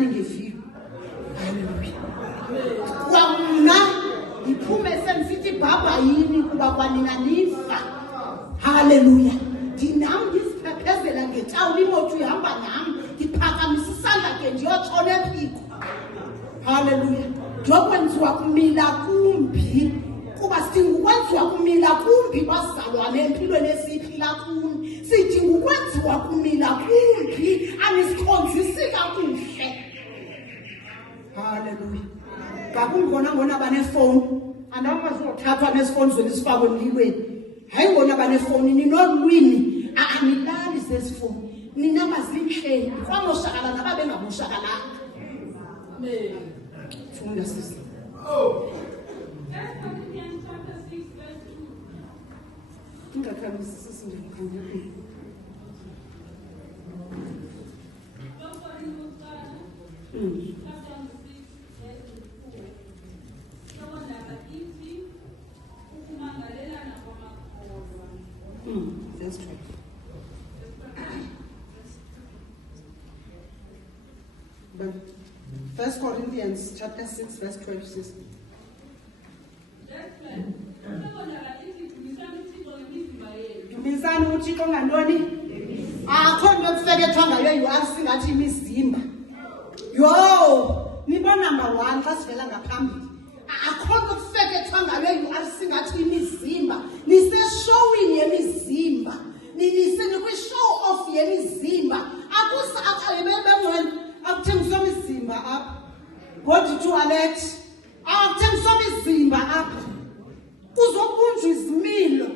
kancane ngevilo. Haleluya. Kwamna iphume senisithi baba yini kuba kwanina nifa. Haleluya. Dinam ngiziphephezela ngetawuni imoto ihamba nami ngiphakamisa isandla ke ndiyotshona ephiko. Haleluya. Ndiyokwenziwa kumila kumbi kuba sidinga ukwenziwa kumila kumbi bazalwane empilweni esiphila kuni. Sidinga ukwenziwa kumila kumbi anisikhonzisi kakuhle. Haleluya. Ngakungibona ngona banefoni andamazi ukuthathwa nesifoni sifakwe emlilweni. Hayi ngona banefoni ninolwimi anilali sesifoni nina mazinhle kwamoshakala nababe ngaboshakalanga. Amen. Funda sisi. Ingakhamisi sisi ngifuna. That's true. But 1 Corinthians chapter 6 verse 12 says, Dumisani uThixo ngantoni? Akho nto ekufekethwa ngayo singathi imizimba. Yo, niba number 1 xa sivela ngaphambili. Akho nto ekufekethwa ngayo singathi imizimba. Niseshowini yemizimba. Niseni kwi-show off yemizimba. Akusa akayebebengwena akuthengiswa imizimba apha. Body toilet. Akuthengiswa imizimba apha. Kuzobunjwa izimilo.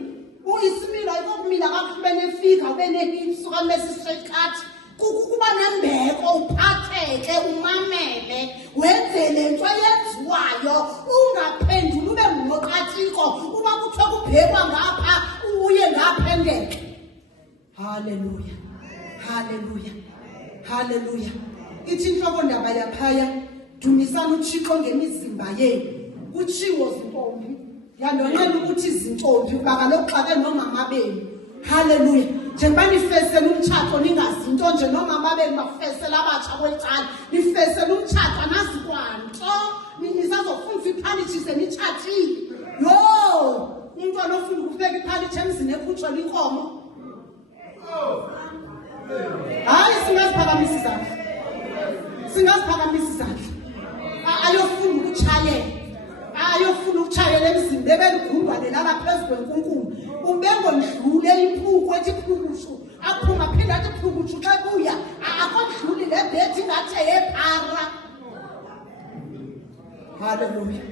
Isimilo ayikomila kakuhle benefika ubenehips okanye straight cut. Kukuba nembeko uphatheke umamele wenzele into yenziwayo ungaphendula ube ngoqatiko uba kuthiwa kubhekwa ngapha uye ngaphendeke. Haleluya. Haleluya. Haleluya. Ithi inhloko ndaba yaphaya dumisana uThixo ngemizimba yenu. Kutshiwo zintombi yandonela ukuthi izintombi kuba kaloku xa ke nomama benu. Haleluya. Njengoba nifesela umtshato ningazi into nje nomama benu bafesela abatsha kwecala nifesela umtshato anazi kwanto nisazofuna iphanishise nitshatile. Yo, umntwana ofuna ukufeka iphanishi emzini ekhutshwa inkomo. Hayi singaziphakamisa izandla. Singaziphakamisa izandla. Ayofuna ukutshayela. Ayofuna ukutshayela emzini bebeligubane lala phezu kwenkunkulu. Ubengondlule iphuku ethi phukuthu. Aphuma phinda athi phukuthu xa kuya. Akodluli le bethi ngathi yephara. Hallelujah.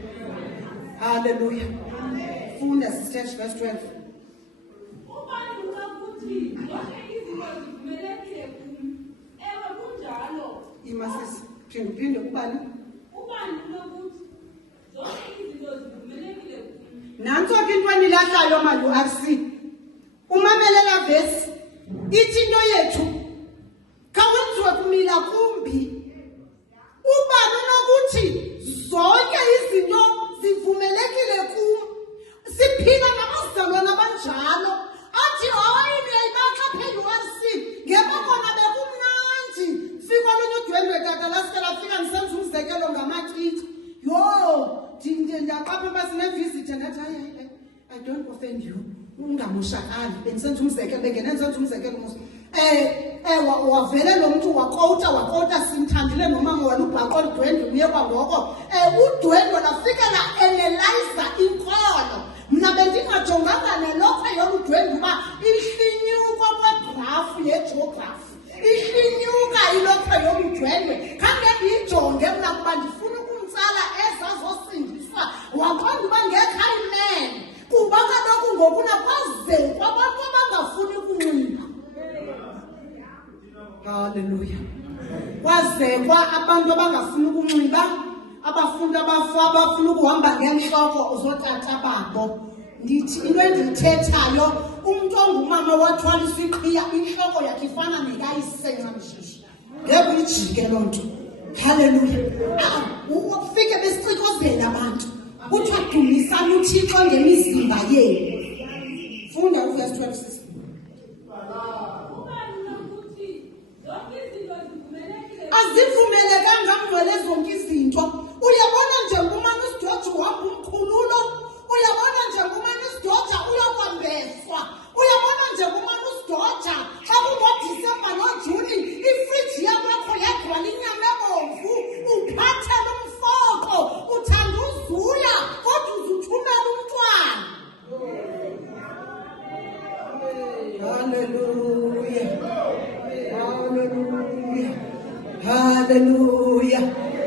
Hallelujah. Funda sister verse 12. Ubani ukuthi zonke izinto zivumelekile kuni. Ewe kunjalo. Imasisi phinde kubani? Ubani ukuthi zonke izinto zivumelekile kuni. Nanso ke into enilahlayo mali uRC. Umamelela verse ithi into yethu kawenziwe kumila kumbi. Ubani nokuthi zonke izinto zivumelekile kuni. Siphila namazalwana abanjalo. Athi hayi niyayibaxa uRC ngeba kona bekumnandi. Fika lonke udwendwe tata lasikela fika nisenza umzekelo ngamathithi. Yo, ndiyaqapha basine visit ngathi hayi I don't offend you. Ungamoshakali. Bensenza umzekelo bengenenza umzekelo mos. Wavele lo muntu wakota simthandile nomama walubhaqo udwendwe uye kwangoko. Udwendwe lafika la analyze inkolo. Mna bendingajonganga nelokho yoludwendwe uba ihlinyuko kwegraph yegeography. Ihlinyuka ilokho yoludwendwe. Khange ndiyijonge mna kuba ndifuna ukumtsala ezazosindiswa. Waqonda uba ngekhaya imene. Kuba kaloku ngoku nakwaze kwabantu abangafuni kunxiba. Hallelujah. Kwazekwa abantu abangafuni ukunxiba, abafundi abafuna ukuhamba ngenhloko zotata babo. Ndithi into endiyithethayo umuntu ongumama wathwaliswa iqhiya inhloko yakhe ifana nekayisenga mshushu. Ngeke uyijike loo nto. Hallelujah. Ufike besicikozela abantu. Kuthiwa dumisani uThixo ngemizimba yenu. Funda uverse 26. Azivumelekanga Akumelanga ngcwele zonke izinto. Uyabona nje ngumane usidoda uhamba umkhululo. Uyabona nje ngumane usidoda uyokwambeswa. Uyabona nje ngumane usidoda xa kungoDisemba noJuni ifriji yakho yagcwala inyama ebomvu. Uphathela umfoko. Uthanda uzuya kodwa uzuthumela umntwana. Hallelujah. Hallelujah. Hallelujah.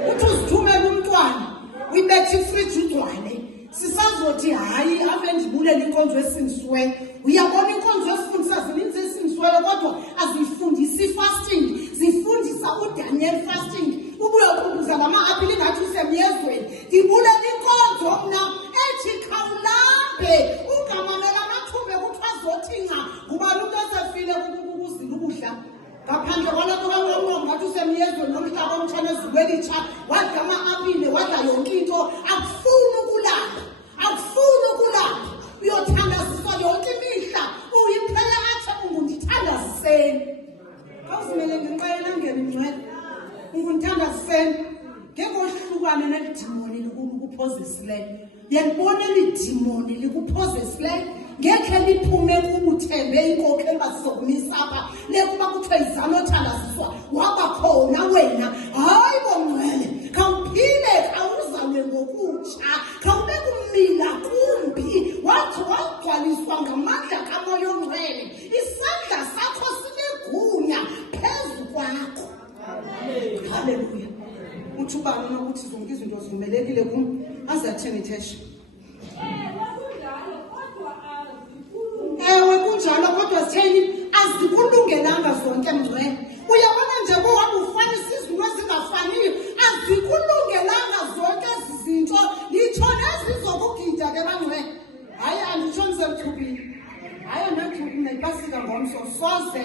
Uthi uzithumela umntwana uyibethe ifriji ugcwale. Sisazothi hayi ave ndibulela inkonzo esindisiweyo. Uyabona inkonzo esifundisa zininzi esindisiweyo kodwa azifundisi fasting. Zifundisa uDaniel fasting. Ubuye uqhubuza ngama-apile ingathi usemyezweni. Ndibulela inkonzo mna ethi khawulambe ungamamela amathumbe kuthiwa zothi nca ngubani umntu esefile ukuzila ukudla. Ngaphandle kwalokho kanqonqo ngathi usemyezweni nomhlaba omtshana ezulu elitsha wadla ama-apile wadla yonke into. Akufuni ukulamba. Akufuni ukulamba. Uyothandaziswa yonke imihla. Uyiphela athi ungundithandaziseni. Kawuzimele ngenqayela ngeni ngcwele. Ungundithandaziseni. Ngeke ohlukane nelidimoni likuphozisileyo. Yalibona elidimoni likuphozisileyo. Ngekhe liphume kubuthembe inkokheli basizokumisa apha lekuba kuthiwe izalo thandaziswa wabakhona wena. Hayi bongcwele khawuphile khawuzalwe ngokutsha khawube kumila kumbi wathi wagcwaliswa ngamandla kamoya ongcwele. Isandla sakho sinegunya phezu kwakho. Haleluya. Uthi ubani nokuthi zonke izinto zivumelekile kum azatheni thesha. Ewe kunjalo kodwa sitheni azikulungelanga zonke mngcwele. Uyabona nje bohamba ufanisa izinto ezingafaniyo azikulungelanga zonke ezi zinto. Ngitsho nezizokugida ke bangcwele. Hayi anditsho nisemthubini. Hayi andithubini nayipasika ngomso soze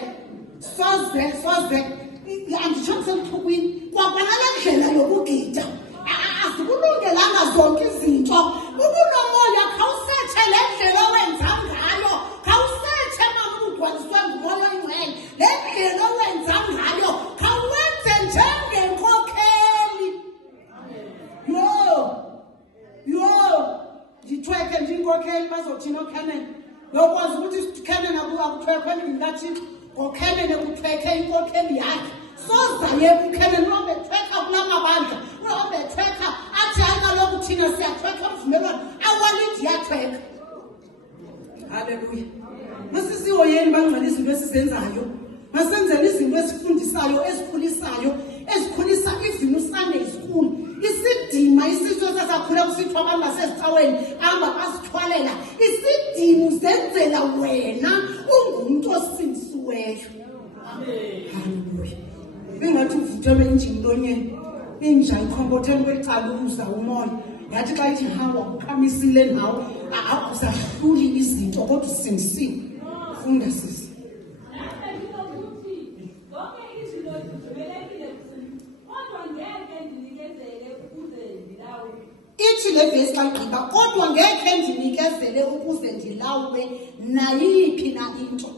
anditsho nisemthubini kwakwala ndlela yokugida. Azikulungelanga zonke izinto. Ubunomoya khawusetshe le ndlela owenza ngayo. Khawusetshe mama ugcwaliswe ngumoya oyingcwele. Le ndlela owenza ngayo khawuwenze njengenkokheli. Yo ndithweke ndiyinkokheli bazothina oKhenene. Yokwazi ukuthi uKhenene akuthwekwe endlini kaThixo. ngoKhenene kuthwekhe inkokheli yakhe. Soza yebo uKhenene uhambe ethwekha kulaa mabandla. Uhambe ethwekha athi hayi kaloku thina siyathwekha umvumelwano. Awalithi yathwekha. Haleluya. Masisihoyeni bangcwele izinto esizenzayo. Masenzele izinto esifundisayo, ezikhulisayo, ezikhulisa even uSunday school. Isidima isizwe sasakhula kusithwa abantu basezicaweni amba basithwalela. Isidima uzenzela wena ungumuntu osindisiweyo. Amen. Haleluya. Bengathi uvuthelwe injini mlonyeni. Inja ikhombotheni kwelicaluza umoya. Yathi xa ithi hawa ukhamisile nawo akusahluli izinto kodwa usindisiwe. Funda sisi. Ithi le vesi kagqiba kodwa ngekhe ndinikezele ukuze ndilawulwe nayiphi na into.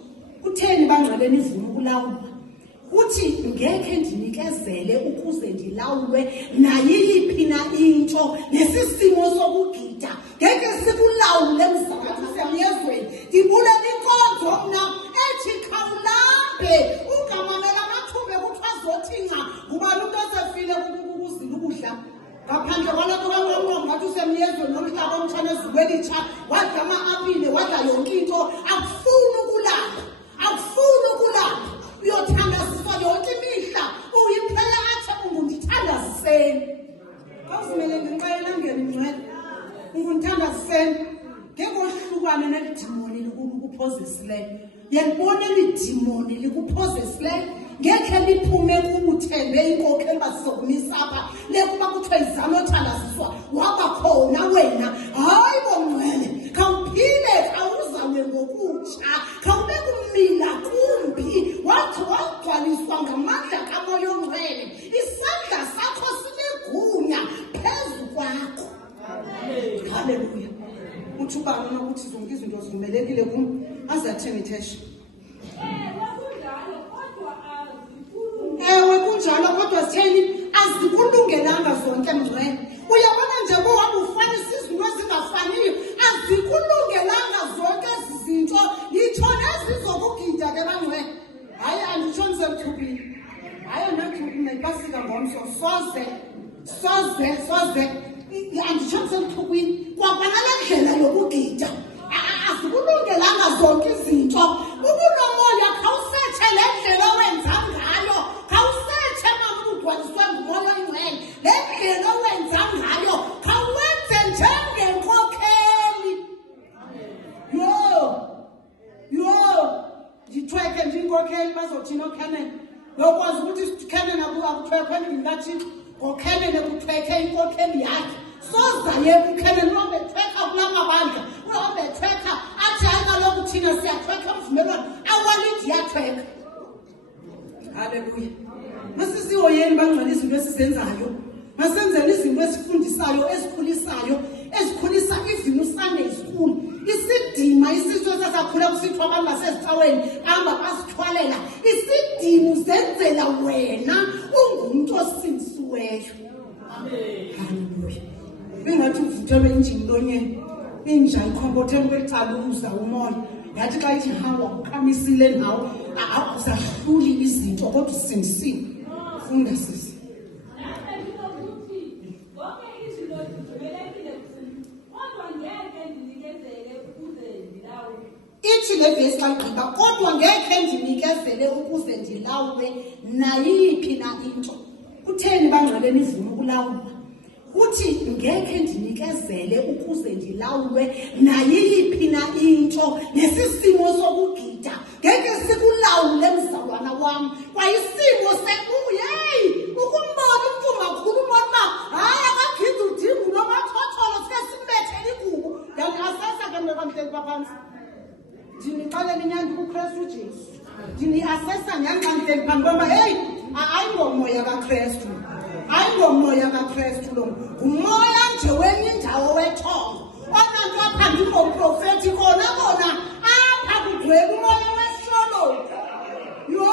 Kutheni bangcwele nivuma ukulawulwa? Uthi ngekhe ndinikezele ukuze ndilawulwe nayiphi na into. Nesisimo sokugida ngeke sikulawule mzakathi semyezweni. Ndibulela inkonzo mna ethi khawulambe ungamamela amathumbe kuthiwa zothi nca ngubani umuntu osefile ukuzila ukudla. Ngaphandle kwalokho kanqonqo ngathi usemyezweni nomhlaba omtshana ezulu elitsha wadla ama-apile wadla yonke into. Akufuni ukulamba. Akufuni ukulamba. Uyothandaziswa yonke imihla. Uyiphela athi ungundithandaziseni. Kawuzimele ngenqayela ngeni ngcwele. Ungundithandaziseni. Ngeke ohlukane nelidimoni likuphozisileyo. Yalibona elidimoni likuphozisileyo. Ngekhe liphume kubuthembe inkokheli basizokumisa apha lekuba kuthiwe izalo thandaziswa wabakhona wena. Hayi bongcwele khawuphile khawuzalwe ngokutsha khawube kumila kumbi wathi wagcwaliswa ngamandla kamoya ongcwele. Isandla sakho sinegunya phezu kwakho. Haleluya. Uthi ubani nokuthi zonke izinto zivumelekile kum azatheni thesha. Ewe kunjalo kodwa sitheni azikho ipasika ngomso soze anditsho kusemthukweni kwabanale ndlela yokugida azikulungelanga zonke izinto ubunomoya khawusetshe le ndlela owenza ngayo khawusetshe mama ugcwaliswe ngumoya oyingcwele le ndlela owenza ngayo khawuwenze njengenkokheli yo ndithweke ndiyinkokheli bazothina okhenene yokwazi ukuthi khenene akuthwekwe endlini kathixo ngokhenene kuthweke inkokheli yakhe soza yena ukhenene uyobethweka kula mabandla uyobethweka athi hayi kaloku thina siyathweka mvumelwano awalithi yathweka. Haleluya. Masisihoyeni bangcwele izinto esizenzayo, masenzeni izinto esifundisayo ezikhulisa even uSunday school isidima isizwe sasakhula kusithwa abantu basezicaweni hamba basithwalela isidima uzenzela wena ungumuntu osindisiweyo. Amen. Haleluya. Ingathi uvuthelwe injini lonyeni inja ikhombothele kwelicaluza umoya yathi xa ithi hawa ukhamisile nawo akusahluli izinto kodwa usindisiwe. Funda sisi. Ithi le vesi xa igqiba kodwa ngekhe ndinikezele ukuze ndilawulwe nayiphi na into. Kutheni bangcwele nivuma ukulawulwa? Kuthi ngekhe ndinikezele ukuze ndilawulwe nayiphi na into nesisimo sokugida ngeke sikulawule mzalwana wami kwayisimo sekuyeyi ukumbona umntumakhulu umbona hayi akagida udinga nomathotholo sike simbethele igubu yanti asesa ke mntokamhleli baphansi ndinixelela inyani kuKristu Jesu ndini-asesa nyanxamhleli phambi kwamba heyi ayingomoya kaKristu ayingomoya kaKristu lo ngumoya nje wenye indawo wethongo onanto apha ndingoprofethi kona apha kugcwele umoya wesoloko yo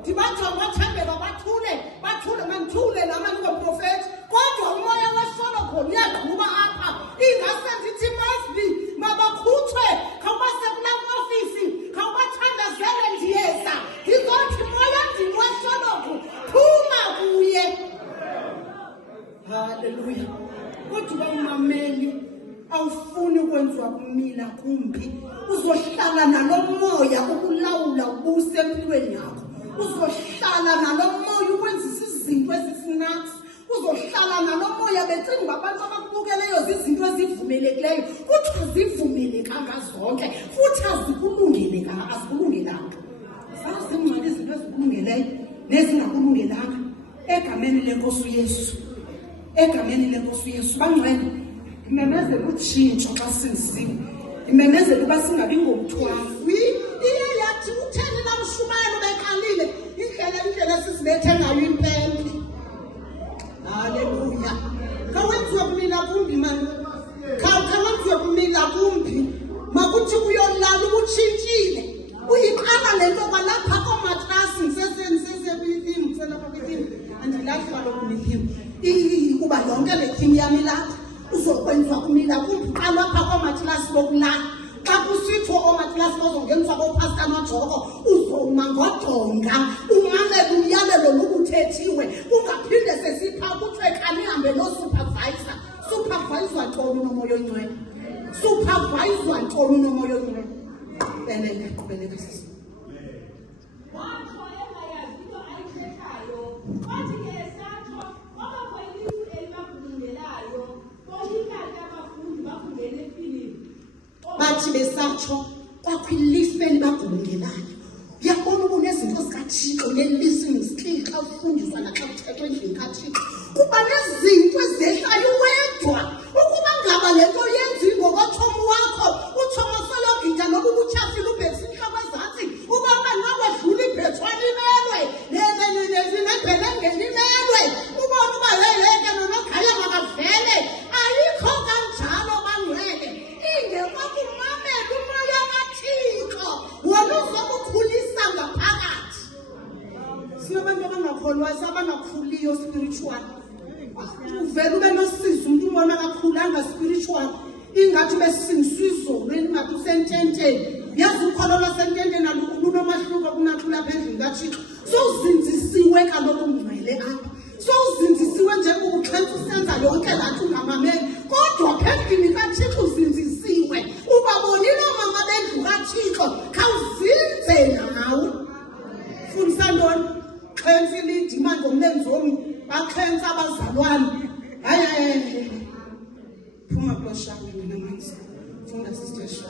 ndibajonga bathembeka bathule mandithule nama ndingoprofethi kodwa umoya wesoloko uyaqhuba apha ingase ndithi masbi mabakhutshwe khawubase kulaa ofisi khawubathandazele ndiyeza ndizothi moya ndingwesoloko phuma kuye. Haleluya. Kodwa umameli awufuni ukwenziwa kumila kumbi uzohlala nalo moya ukulawula ubuse empilweni yakho uzohlala nalo moya ukwenzisa izinto ezisinathi uzohlala nalo moya becinga abantu abakubukeleyo zizinto ezivumelekileyo futhi azivumelekanga zonke futhi azikulungelanga zazimngcwele izinto ezikulungeleyo nezingakulungelanga egameni lenkosi uYesu. Egameni lenkosi uYesu bangcwele imemezela utshintsho xa sindisiwe imemezela uba singabi ngomthwalo iye yathi utheni namshumayelo bekalile indlela esizibethe ngayo impempe. Haleluya. Kawenziwe kumila kumbi mani kawenziwe kumila kumbi makuthi kuyolala ubutshintshile uyiqala le nto kwalapha koomatrasi ndisesebilithini ndiselapha bilithini andilazi kaloku nithini kuba yonke le thimi yam ilapha uzokwenziwa kumila kumbi qalapha koomatrasi bokulala xa kusitsho oomatrasi bazongeniswa koopasta nojoko uzoma ngodonga umamele umyalelo lobuthethiwe ungaphinde sesipha kuthiwe khanihambe nosupervisor. Supervisor ntoni unomoya oyingcwele? Supervisor ntoni unomoya oyingcwele? Qhubeleka sisi. Bathi besatsho kwakwilifa elibagubungelayo uyabona ubunezinto zikaThixo ne-listening skill xa ufundiswa naxa kuthethwa endlini kaThixo kuba nezinto ezehlayo wedwa ukuba ngaba le nto yenziwe ngokothomo wakho uthomo sologida noba ubutyhafile ubhekisa intloko ezantsi uba mangakwedlula ibhethwana imelwe nebhelengeni imelwe ubona uba leleke nonogaya makavele ayikho kanjalo bangcwele ingekwakumamela umoya kaThixo wona uzokukhulisa ngaphakathi. Sinabantu abangakholwayo abangakhuliyo spiritual uvele ube nosizo umuntu umbona kakhulanga spiritual ingathi besindiswa izolo ingathi usententeni yazi ukholo lwasententeni lunomahluko kunathi lapha endlini kaThixo sowuzinzisiwe kaloku mngcwele uvele apha sowuzinzisiwe njengoba uxhensa usenza yonke lathi ungamameli kodwa phendini kaThixo uzinzisiwe ubabonile oomama bendlu kaThixo khawuzinze nawe fundisa ntoni xhensa ilidi imani ngomlenzi womnye baxhensa abazalwane hayi phuma kuloshaka mina manzi funda sisitesho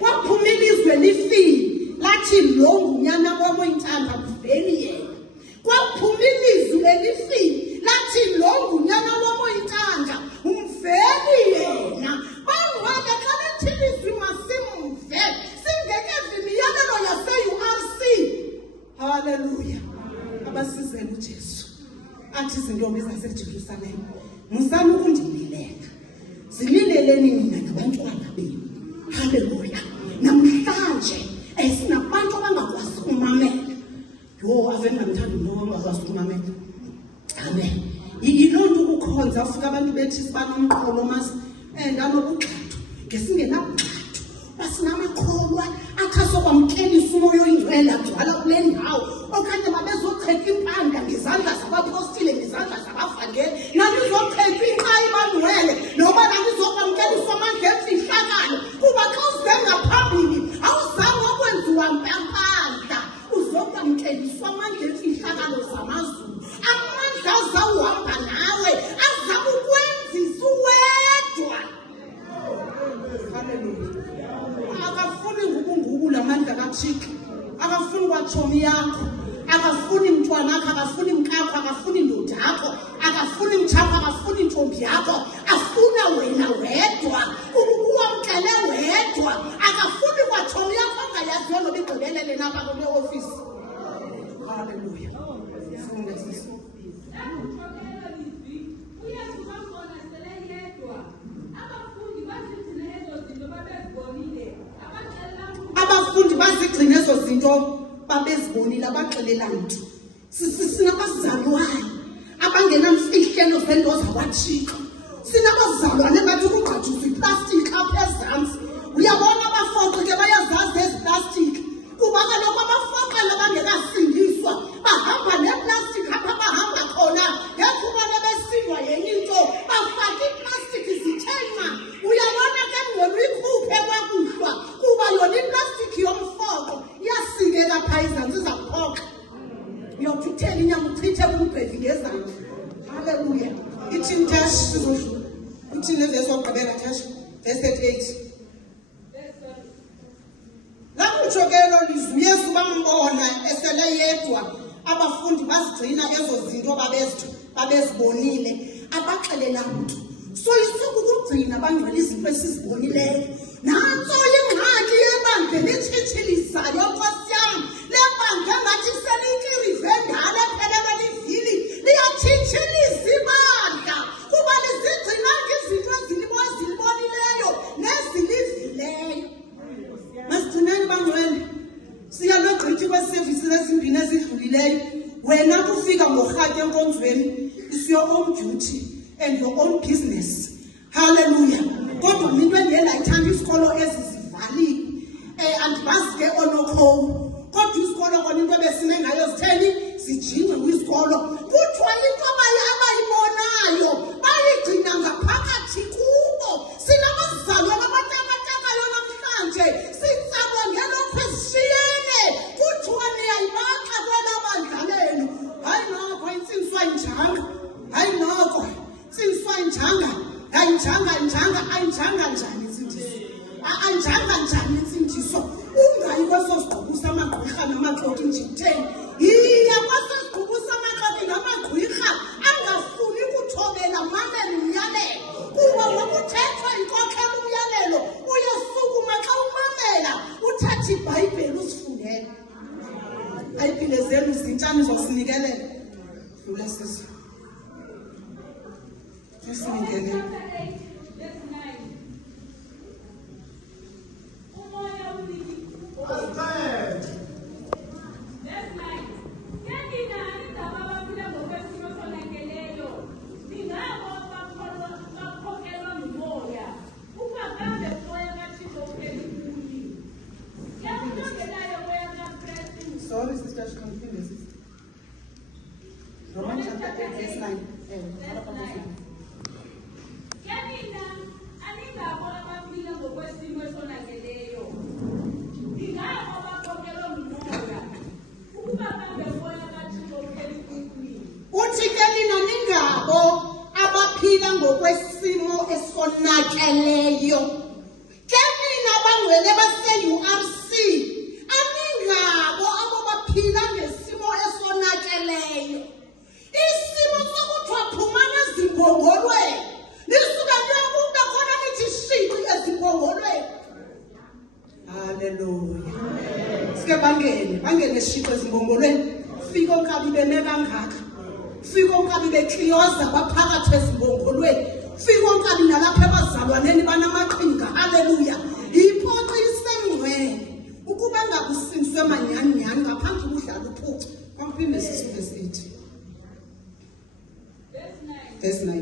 kwaphuma ilizwe lifile lathi lo ngunyana wam oyintsanda mveli yena kwaphuma ilizwe lifile lathi lo ngunyana wam oyintsanda umveli yena bangcwele xa bethi ilizwi masimve singekeva imiyalelo yase-URC haleluya abasizele uJesu athi izintombi zaseJerusalema musani ukundilileka zilileleni nina nabantwana benu haleluya namhlanje sinabantu abangakwazi ukumamela ave ndingamthanda umuntu ongakwazi ukumamela amen yiloo nto ukukhonza ufika abantu bethi sibanomqolo mas ndanobugxathu ngesingenabugxathu basinamakholwa akhasokwamkelisa umoya oyingcwele agcwala kule ndawo okanye babezocheka impanda ngezandla zabapostile ngezandla zabavangeli nanizocheka inqayi bangcwele noba nanizokwamkeliswa amandla emfihlakalo kuba xa uzibe ngaphambili awuzange wakwenziwa mpandla uzokwamkeliswa amandla emfihlakalo zamazulu amandla azawuhamba nawe aza kukwenzisa uwedwa haleluya akafuni ngukunguku lamandla kaThixo akafuni kwatshomi yakho akafuni mntwana akho akafuni mkakho akafuni ndoda yakho akafuni mtshapho akafuni ntombi yakho afuna wena wedwa ukuwamkele wedwa akafuni kwatshomi yakho angayaziyo noba igqibelele napha kule ofisi haleluya funda sisi abafundi bazigcine ezo zinto babezibonile abaxelela mntu sinabazalwane abangenamfihlelo zento zakwaThixo sinabazalwane bathi ukugqajuza iplastiki apha ezantsi uyabona abafoqi ke bayazazi ezi plastiki kuba kaloku abafoqela bangekasindiswa bahamba neplastiki apha bahamba khona ngethuba lebesindwa yenye into bafake iplastiki zithenxa uyabona ke ngcono ikhuphe kwakuhlwa kuba yona iplastiki yomfoqo iyasikeka phaa izantsi izakuphoxa uyokuthi uthela inyama uchithe kumbhevi ngezantsi haleluya ithini tash sizodlula uthini levesi wokugqibela tash verse 38 lakutsho ke lo lizwi uyesu bambona esele yedwa abafundi bazigcina ezo zinto babezibonile abaxelela mntu soyisuka ukugcina bangcwele izinto esizibonileyo nantso ingxaki yebandla litshitshilisayo nkosi yam lebandla ngathi selikirivendala ephelelwe livili liyatshitshilisa ibandla kuba lizigcinanga izinto ezilibonileyo nezilivileyo masigcineni bangcwele siyalogqithi kwesevisi ezimbini ezidlulileyo wena kufika ngorhatya enkonzweni is your own duty and your own business haleluya kodwa into endiye ndayithanda isikolo ezi zivaliwe andibazi ke onokhowu kodwa isikolo kona into ebesime ngayo zitheni zijingwe kwisikolo kuthiwa into abayibonayo bayigcina ngaphakathi kubo sinabazalwane abatakatakayo namhlanje sitsalwa ngelokhu ezishiyene kuthiwa niyayibaxa kwela bandla lenu hayi noko intsingiswa injanga hayi noko intsingiswa injanga ayinjanga njani intsindiso anjanga njani intsindiso ungayi kweso sigqubu samagqwirha namaxoki njitheni yiya kweso sigqubu samaxoki namagqwirha angafuni ukuthobela mamela umyalelo kuba wakuthethwa inkokhela umyalelo uyasukuma xa umamela uthatha ibhayibheli uzifundele ayibhile zenu zintshani zosinikelela dlula sisi usinikelela Hallelujah. Sike bangene eshiqo ezimbongolweni. Fika onkabi beme kangaka. Fika onkabi bekliyoza baphakathi ezimbongolweni. Fika onkabi nalapha ebazalwaneni banamaqhinga. Hallelujah. Iphoqi isengcwele. Ukuba ngakusiniswe manyani ngaphandle ukudlala uphucu. Kamphinde sisivesithi. Verse 9.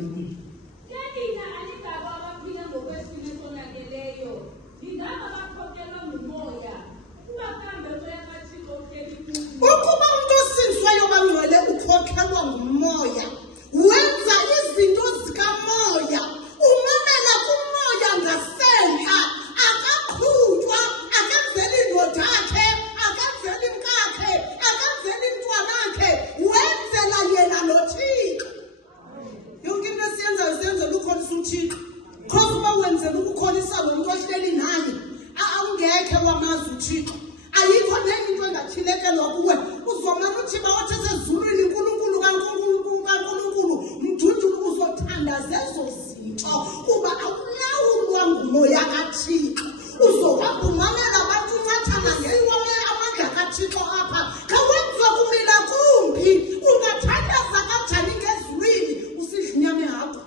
Ukuba umuntu osinzwayo bangcwele ukhokhelwa ngumoya, wenza izinto zikamoya, umamela kumoya ngasemva, akaqhutywa, akenzeli indoda yakhe, akenzeli mkakhe, akenzeli mntwanakhe, wenzela yena noThixo. Yonke into esiyenzayo siyenzela ukukholisa uThixo. Because uba wenzela ukukholisa lo muntu ohleli naye, awungekhe wamazi uThixo. Ayikho nenye into engathilekelwa kuwe. Uzomana uthi bawathi sezulwini uNkulunkulu kaNkulunkulu mdududu uzothandaza ezo zinto kuba awulawulwa ngumoya kaThixo. Uzohamba umamela abantu uncathana ngesiwame amandla kaThixo apha. Kawenziwa kumila kumbi ungathandaza kanjani ngezulwini usidla inyama yakho.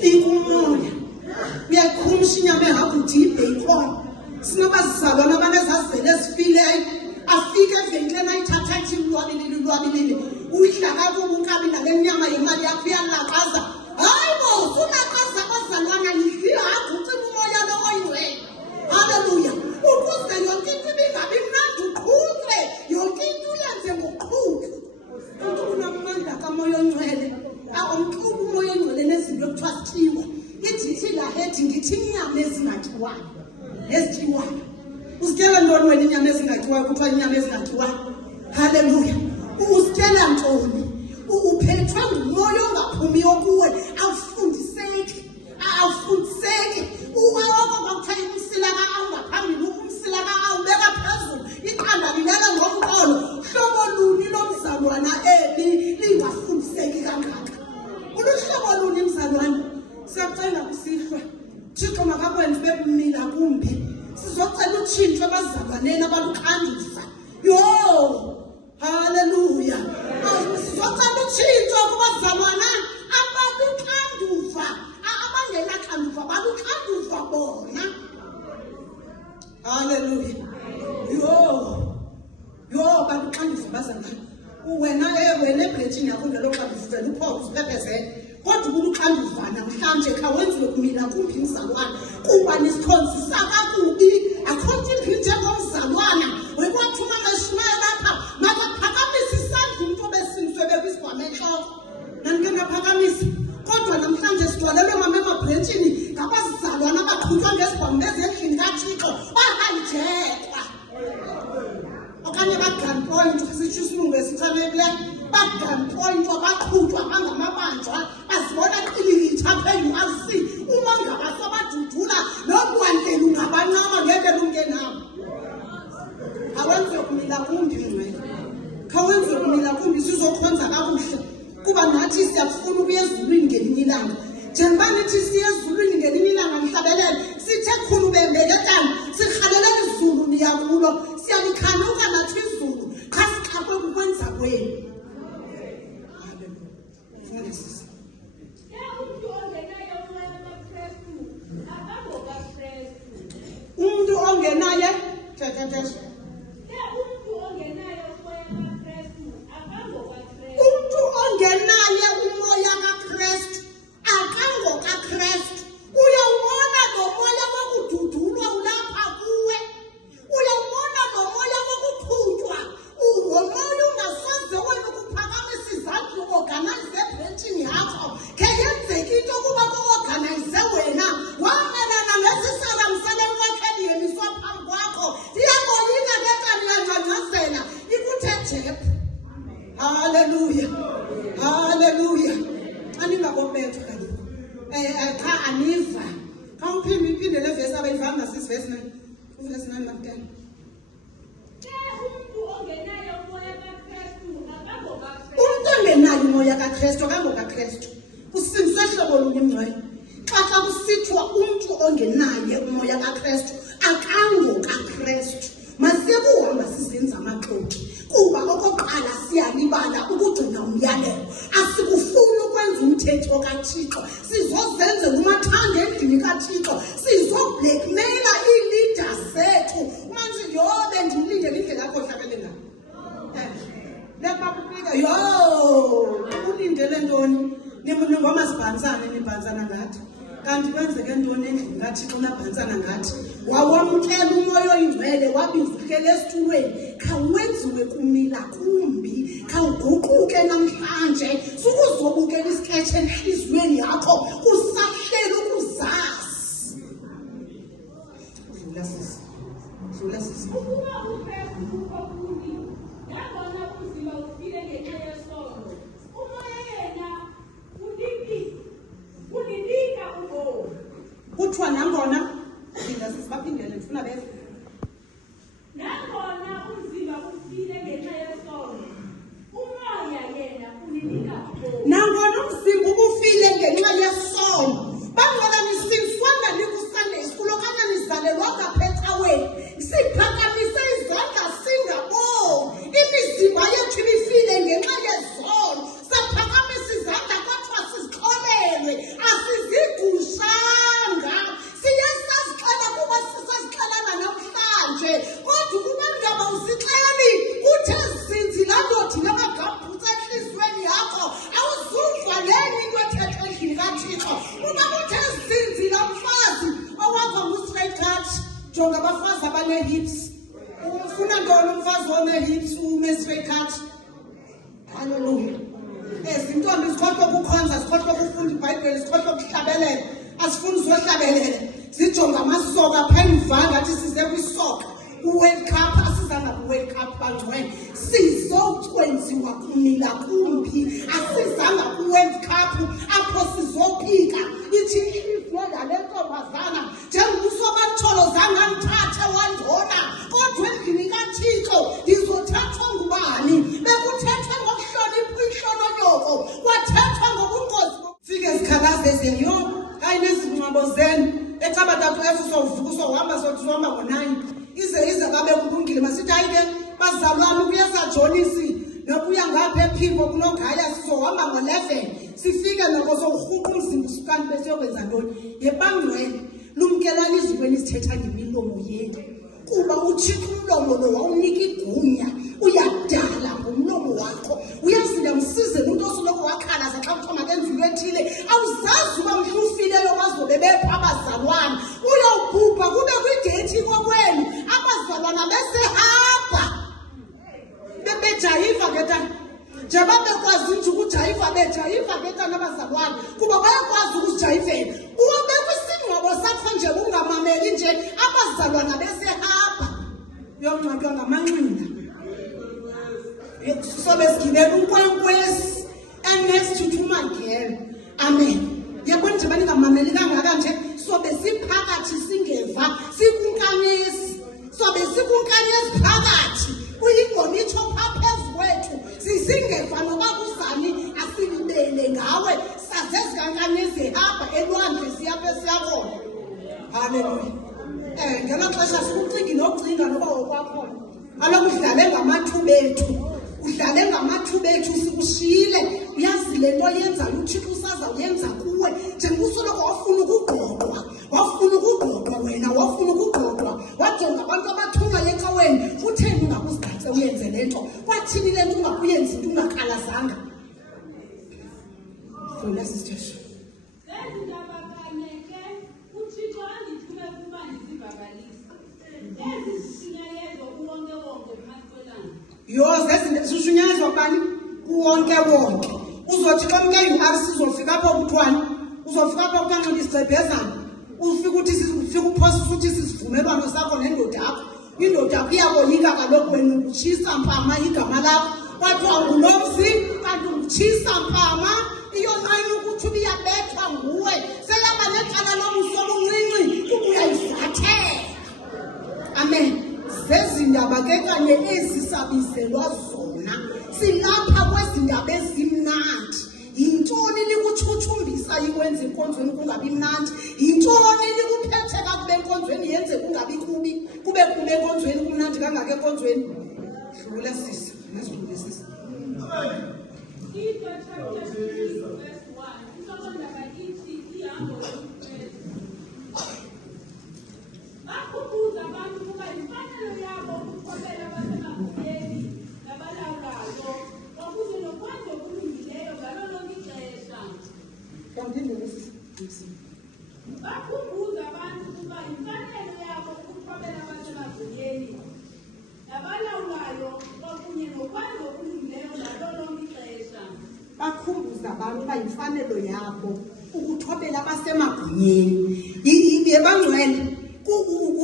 Ikumoya. Uyayikhumsha inyama ehamba udibhe ikhona. Sinabazalwana abanezazele ezifileyo. Afike evenkileni ayithatha ethi lwabilile. Uyidla kakubi unkabi nale nyama yemali yakho iyalakaza. Hayi bo, sunakaza abazalwana yihagu ucima umoya lo oyingcwele. Hallelujah. Ukuze yonke into ibingabi mnandi uqhutywe. Yonke into uyenze ngoqhutywa. Umuntu unamandla kamoya ongcwele. Umxuba umoya ongcwele nezinto ekuthiwa sithiwa. Ithi la hethi ngithi inyama ezingathiwayo. Ezithiwayo. Usitshela ntoni wena inyama ezingathiwayo kuthiwa inyama ezingathiwayo? Hallelujah. Usitshela ntoni? Uphethwe ngumoya ongaphumiyo kuwe. Awufundiseki. Uba wako kwakuthiwa umsila ka-awu ngaphambili, umsila ka-awu ubeka phezulu. Iqanda lilela ngomqolo. Hlobo luni lomzalwana eli lingafundiseki kangaka? Uluhlobo luni mzalwana? Siyakucela kusihlwe. Thixo makakwenze bebumila kumbi. Sizocela utshintsho abazalwaneni abaluxanduva. Hallelujah. Sizocela utshintsho kubazalwana abaluxanduva. Abangenaxanduva baluxanduva bona. Hallelujah. Baluxanduva bazalwana. Wena ebhethini yakho ngelo xanduva uphoqa usiphepezele. Kodwa ukuluxanduva namhlanje khawenziwe kumila kumbi mzalwana kuba nisithonzisa kakubi. Akho nto imphi njengomzalwana wekwathuma amashumaya lapha makaphakamisa isandla umuntu obesinzwe bekwisigwama entloko. Nanike ngaphakamisa. Kodwa namhlanje sigcwalelwe mamemabhrentshini ngabazalwana abaqhutywa ngesigwama bezendlini kaThixo bahayijekwa. Okanye ba-gunpoint sitsho isilungu esichanekileyo. Ba-gunpointwa baqhutywa bangamabanjwa bazibona qililitha apha e-URC. Uma ngabaso badudula nobwandlela ungabancama ngeke lungenabo. Kawenziwe kumila kumbi ngcwele. Kawenziwe kumila kumbi sizokhonza kakuhle kuba nathi siyafuna ukuya ezulwini ngelinye ilanga. Njengoba nithi siya ezulwini ngelinye ilanga mhlabelele sithe khulu bembelekani sirhalelele izulu niyakulo siyalikhanuka nathi izulu cha sixakwe kukwenza kwenu. Umuntu ongenaye umoya kaKristu akangokaKristu. Uyawubona lo moya wokududulwa ulapha kuwe. Uyawubona lo moya wokuqhutywa. Uwo moya ungasoze wena ukuphakamisa izandla uorganize ebhrentshini yakho. Ke yenzeka into kuba ku-organize wena wamelana ngesisalamseleni wakhe liyemiswa phambi kwakho. Iyaboyika nekani yangcangcazela ikuthe jephu. Hallelujah. Aningabobethwa kaloku. Cha aniva. Khawuphinde le verse abayivanga ngasisi verse 9. Verse 9 namkela. Umuntu ongenayo umoya kaKristu akangokaKristu. Usinzwe hlobo lunye mngcwele. Xa kusithiwa ongenaye umoya kaKristu akangokaKristu. Masekuhamba sizenza amaxoki kuba okokuqala siyalibala ukugcina umyalelo. Asikufuni ukwenza umthetho kaThixo, sizozenzela umathanda endlini kaThixo, sizoblackmaila ii-leaders zethu. Manje yobe ndimlindele indlela yakho hlabelela lekapupika yo ulindele ntoni? Ningoma sibhansane nibhansana ngathi kanti kwenzeke ntoni endlini kaThixo nabhansana ngathi? Wawamkela umoya oyingcwele wabizikela esitulweni. Khawuwenziwe kumila kumbi, khawuguquke namhlanje. Sukuzobukela isiketshe enhliziyweni yakho usahlele ukuzazi. Dlula sisi. Ukuba uPhethro ukhopuni, yabona umzimba ufile ngenxa yesono. Umoya yena ulinika ubomi. Kuthiwa nangona thina sisibaphindele ndifuna bese. Nangona umzimba ufile ngenxa yesono, umoya yena ulinika ubomi. Nangona umzimba ubufile ngenxa yesono. Bangcwala nisimswanda niku-Sunday school okanye nizalelwa ngaphetha wenu. Siphakamise izandla singaboni. Imizimba yethu ibifile ngenxa yezono. Saphakamisa izandla kodwa sizixolelwe. Asizigushanga. Siye sazixela kuba sisazixelana namhlanje. Kodwa ukuba ngaba usixeli uthe zinzi laa ndoda inamagabhutsa enhliziyweni yakho. Awuzuzwa leni into ethethwa endlini kaThixo. Uba uthe zinzi laa mfazi owakho ngu-straight cut. Jonga abafazi abanee-hips. Ufuna ntoni umfazi one-hips une-straight cut? Hallelujah. Izintombi zikhohlwa ukukhonza, zikhohlwa ukufunda iBhayibheli, zikhohlwa ukuhlabelela. Asifuni uzohlabelela. Zijonga amasoka apha emva ngathi size kwisoka. U-World Cup asizanga ku-World Cup bangcwele. Sizokwenziwa kumila kumbi. Asizanga ku-World Cup apho sizophika. Ithi inhliziyo yale ntombazana njengobusobatholo zangandithathe wandona. Kodwa endlini kaThixo ndizothethwa ngubani? Bekuthethwa ngokuhlonipha inhlononyoko, kwathethwa ngobungozi. Fike zikhalaze zenyo hayi nezingcwabo zenu eCabathathu uzowuvuka uzohamba sohamba ngo-9 ize kabe kulungile. Masithi hayi ke bazalwane kuyasajonisi nokuya ngapha ephimbo kulogaya sizohamba ngo-11 sifike noko sowurhuqa umzimba usukani besiyokwenza ntoni? Yebangcwele lumkelani izikweni sithetha ngemilomo yethu kuba uThixo umlomo lo wawunika igunya. Uyadala ngomlomo wakho. Uyazinda msize umuntu osoloko wakhalaza xa kuthiwa makenza into ethile. Awuzazi uba mhlufileyo bazobe bepha abazalwane. Uyawubhubha kube kwideyithi kokwenu abazalwana besehamba bebejayiva ketani. Njengoba bekwazi nje ukujayiva bejayiva ketani abazalwane kuba bayakwazi ukuzijayivela. Ube kwisingcwabo sakho nje ungamameli nje abazalwana besehamba. Uyongcwatywa ngamanqina. Sobe sigibela unkwenkwezi enesithuthumagele. Amen. Yabona nje baningamameli kangaka nje sobe siphakathi singeva sikunkanyezi. Sobe sikunkanyezi phakathi. Uyingoma itsho phaa phezu kwethu. Sisingeva noba kuzani asilibele ngawe. Saze zikankanyezi ehamba elwandle siyapha siyabona. Hallelujah. Ngelo xesha sikucingi nokucinga noba okwakhona. Kaloku udlale ngamathuba ethu. Udlale ngamathuba ethu sikushiyile. Uyazi le nto yenzayo uThixo usazawuyenza kuwe. Njengosoloko wafuna ukugqogqwa. Wafuna ukugqogqwa wena. Wafuna ukugqogqwa. Wajonga abantu abathunywa ecaweni. Utheni ungakuzigcace uyenze le nto? Kwathini le nto ungakuyenzi into ungakhalazanga? Dlula sisithetho. Zezindaba kanye ke uThixo andithume ukuba ndizivakalise. Ezi zishunyayezwa kuwonke-wonke eMaqwelane. Zezinto zishunyayezwa bani? Kuwonke-wonke. Uzothi xa umke-URC uzofika apho kuthiwani? Uzofika apho kukanxiba isicebhezana. Ufika uphosisa uthi sisivumelwano sakho nendoda yakho. Indoda yakho iyaboyika kaloku wena ukutshisa mpama igama lakho. Kwathiwa ngunomzi kanti ukutshisa mpama. Iyonqena ukuthi ubiyabethwa nguwe. Selaba necala lomso obuncinci kuba uyayivathela. Amen. Zezindaba ke kanye ezisabizelwa zona. Silapha kwezindaba ezimnandi. Yintoni likutshuthumbisa ikwenza inkonzo kungabi mnandi? Yintoni likuphela enkonzweni kumnandi kangaka enkonzweni. Dlula sisi, nesidlule sisi. Peter chapter 3 verse 1. Isabondaba ithi ihambo lokuphela. Bakhumbuza abantu ukuba imfanelo yabo ukukhopela abasemagunyeni nabalawulayo bakuze nokwenza okulungileyo ngalo lonke ixesha. Bakhumbuza abantu ukuba imfanelo yabo ukukhopela abasemagunyeni nabalawulayo bakunye nokwenza okulungileyo ngalo lonke ixesha. Bakhumbuza abantu uba imfanelo yabo ukuthobela abasemagunyeni. Yebangcwele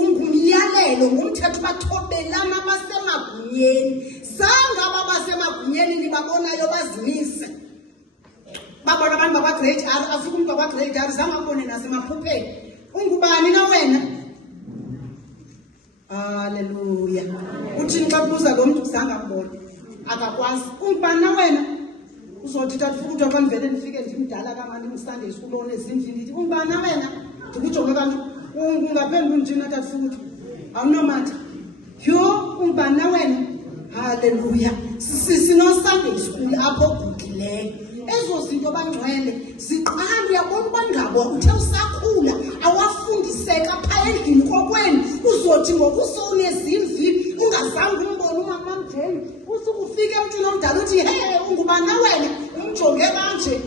ngumyalelo ngumthetho bathobelana abasemagunyeni. Zange aba basemagunyeni nibabonayo bazimise. Babona abantu bakwa-Great R, afika umntu wakwa-Great R zange abone nasemaphupheni. Ungubani na wena? Haleluya. Uthini xa kubuza lo mntu zange ambone? Akakwazi. Ungubani na wena? Uzothi tata futhi xa ndivele ndifike ndimdala kamani imSunday school onezindlu ndithi ungubani na wena? Ndikujonge kanti ungaphendula njini tata futhi. Awunomatha. Yho, ungubani na wena? Haleluya. Sino-Sunday school apho gugileyo. Ezo zinto bangcwele ziqala uyabona uba ngabo uthe usakhula awafundiseka phaa endlini kokwenu uzothi ngokusowunezimvi ungazange umbone umama mjeni usuke ufike emntwini omdala uthi he ungubani na wena umjonge kanje.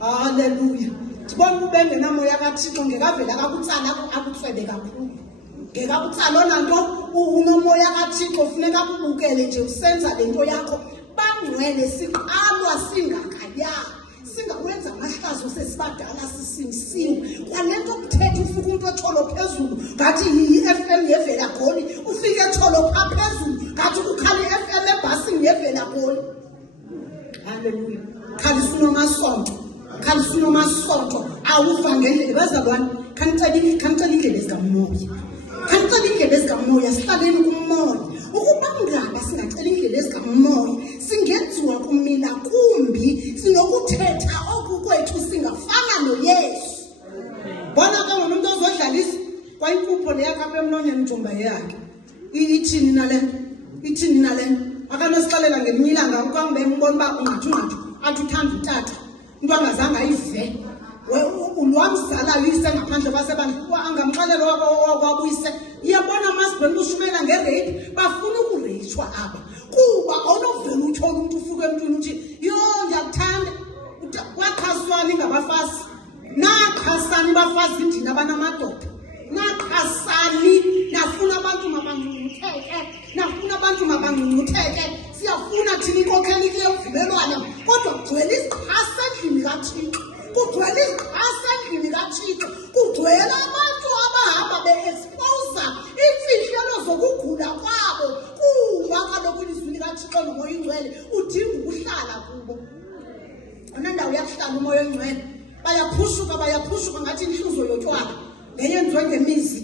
Haleluya. Ndibona uba bengenamoya kaThixo ngekavela kakutsala akutswebe kakhulu. Ngekakutsala onanto unomoya kaThixo funeka akubukele nje usenza le nto yakho. Bangcwele siqalwa singakaya singawenza amahlazo sesibadala sisimsiwe kwanento kuthetha ufika umuntu etholo phezulu ngathi yi-FM yevela goli ufike etholo phaa phezulu ngathi ukhali i-FM ebhasini yevela goli. Haleluya. Khalisifuna umasonto awuva ngendlela bazalwane khanicela indlela ezikamoya. Khanicela indlela ezikamoya sihlaleni kumoya. Ukuba ngaba singacela indlela ezikamoya singenziwa kumila kumbi sinokuthetha oku kwethu singafana noYesu. Bona ke ngomuntu ozodlalisa kwayimpupho leyakapha emlonyeni njomba yakhe. Ithini nale akanosixelela ngelinye ilanga ukangibe mbona uba ungathi athi uthanda utata into angazange ayive. Ulwamzalayo uyise ngaphandle basebantu angamxelela wakwabuyise. Iyabona amasibheni ushumela ngereyipi bafuna ukureyishwa aba kuba awunovela utyhola umntu ufuke emntwini uthi yo ndiyakuthanda wakhaswani ngabafazi nakhasani bafazi indini abanamadoda nakhasani nafuna abantu mabangcungcutheke siyafuna thina inkokheli yovumelwano kodwa kugcwele isichasa endlini kaThixo. Kugcwele isichasa endlini kaThixo. Kugcwele abantu abahamba be-expose imfihlelo zokugula kwabo kuba kaloku ilizwi likaThixo nomoya oyingcwele udinga ukuhlala kubo. Onandawo yakuhlala umoya oyingcwele bayaphushuka ngathi inhliziyo yotywala leyenziwe ngemizi.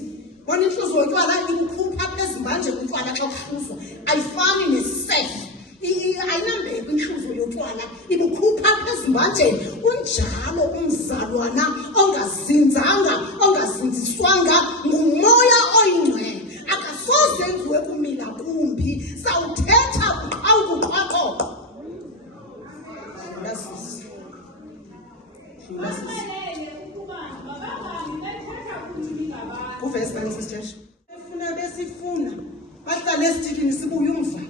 Bona inhliziyo yotywala ikukhupha apha ezimbanjeni utywala xa kuhluzwa ayifani nesefa. Ayinambeko inhliziyo yotywala ibukhupha apha ezimbanjeni. Unjalo umzalwana ongazinzanga ongazinziswanga ngumoya oyingcwele akasoze enziwe kumila kumbi sawuthetha awukuqwaqoqa. Uvesi kanisisitsheshe besifuna bahlale esithini sibuye umva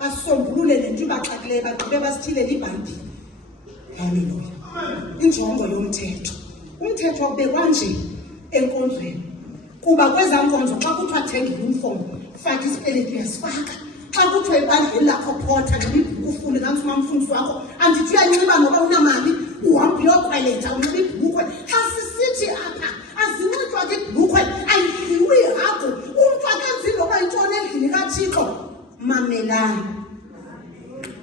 basombulule le nto ibaxakileyo bagqibe basithilele ibhandi. Haleluya. Injongo yomthetho umthetho wakubekwa nje enkonzweni kuba kwezaa nkonzo xa kuthiwa thenga iyunifomu faka isipeleti uyasifaka. Xa kuthiwa ebandleni lakho photha nxiba ibhulukhwe ufunde kanti umamfundisi wakho andithi uyanxiba ngoba unamali uhambe uyokhweletha unxiba ibhulukhwe. Xa sisithi apha azinxitywa ke ibhulukhwe ayidliwi ihagu umntu akenzi noba yintoni endlini kaThixo. Mamelani.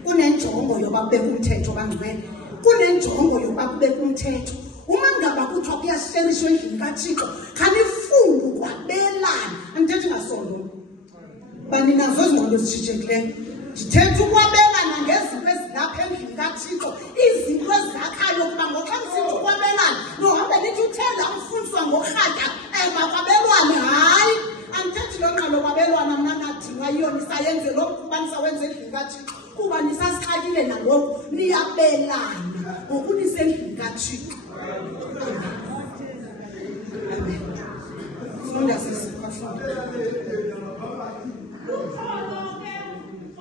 Kunenjongo yoba kubekho umthetho bangcwele. Kunenjongo yoba kubekho umthetho. Uma ngaba kuthiwa kuyasherishwa endlini kaThixo khanifunde ukwabelana. Andithethi ngasondo baninazo ezingqondo ezitshijekileyo. Ndithetha ukwabelana ngezinto ezilapha endlini kaThixo izinto ezakhayo kuba ngoxa msithi ukwabelana nohambe nithi uthenda umfundiswa ngorhata makwabelwane. Hayi andithethi loo ngxelo kwabelwana kaThixo kuba nisasixakile nangoku niyabelana ngokunisendlini kaThixo. Amen. Funda sisi. Lukholo ke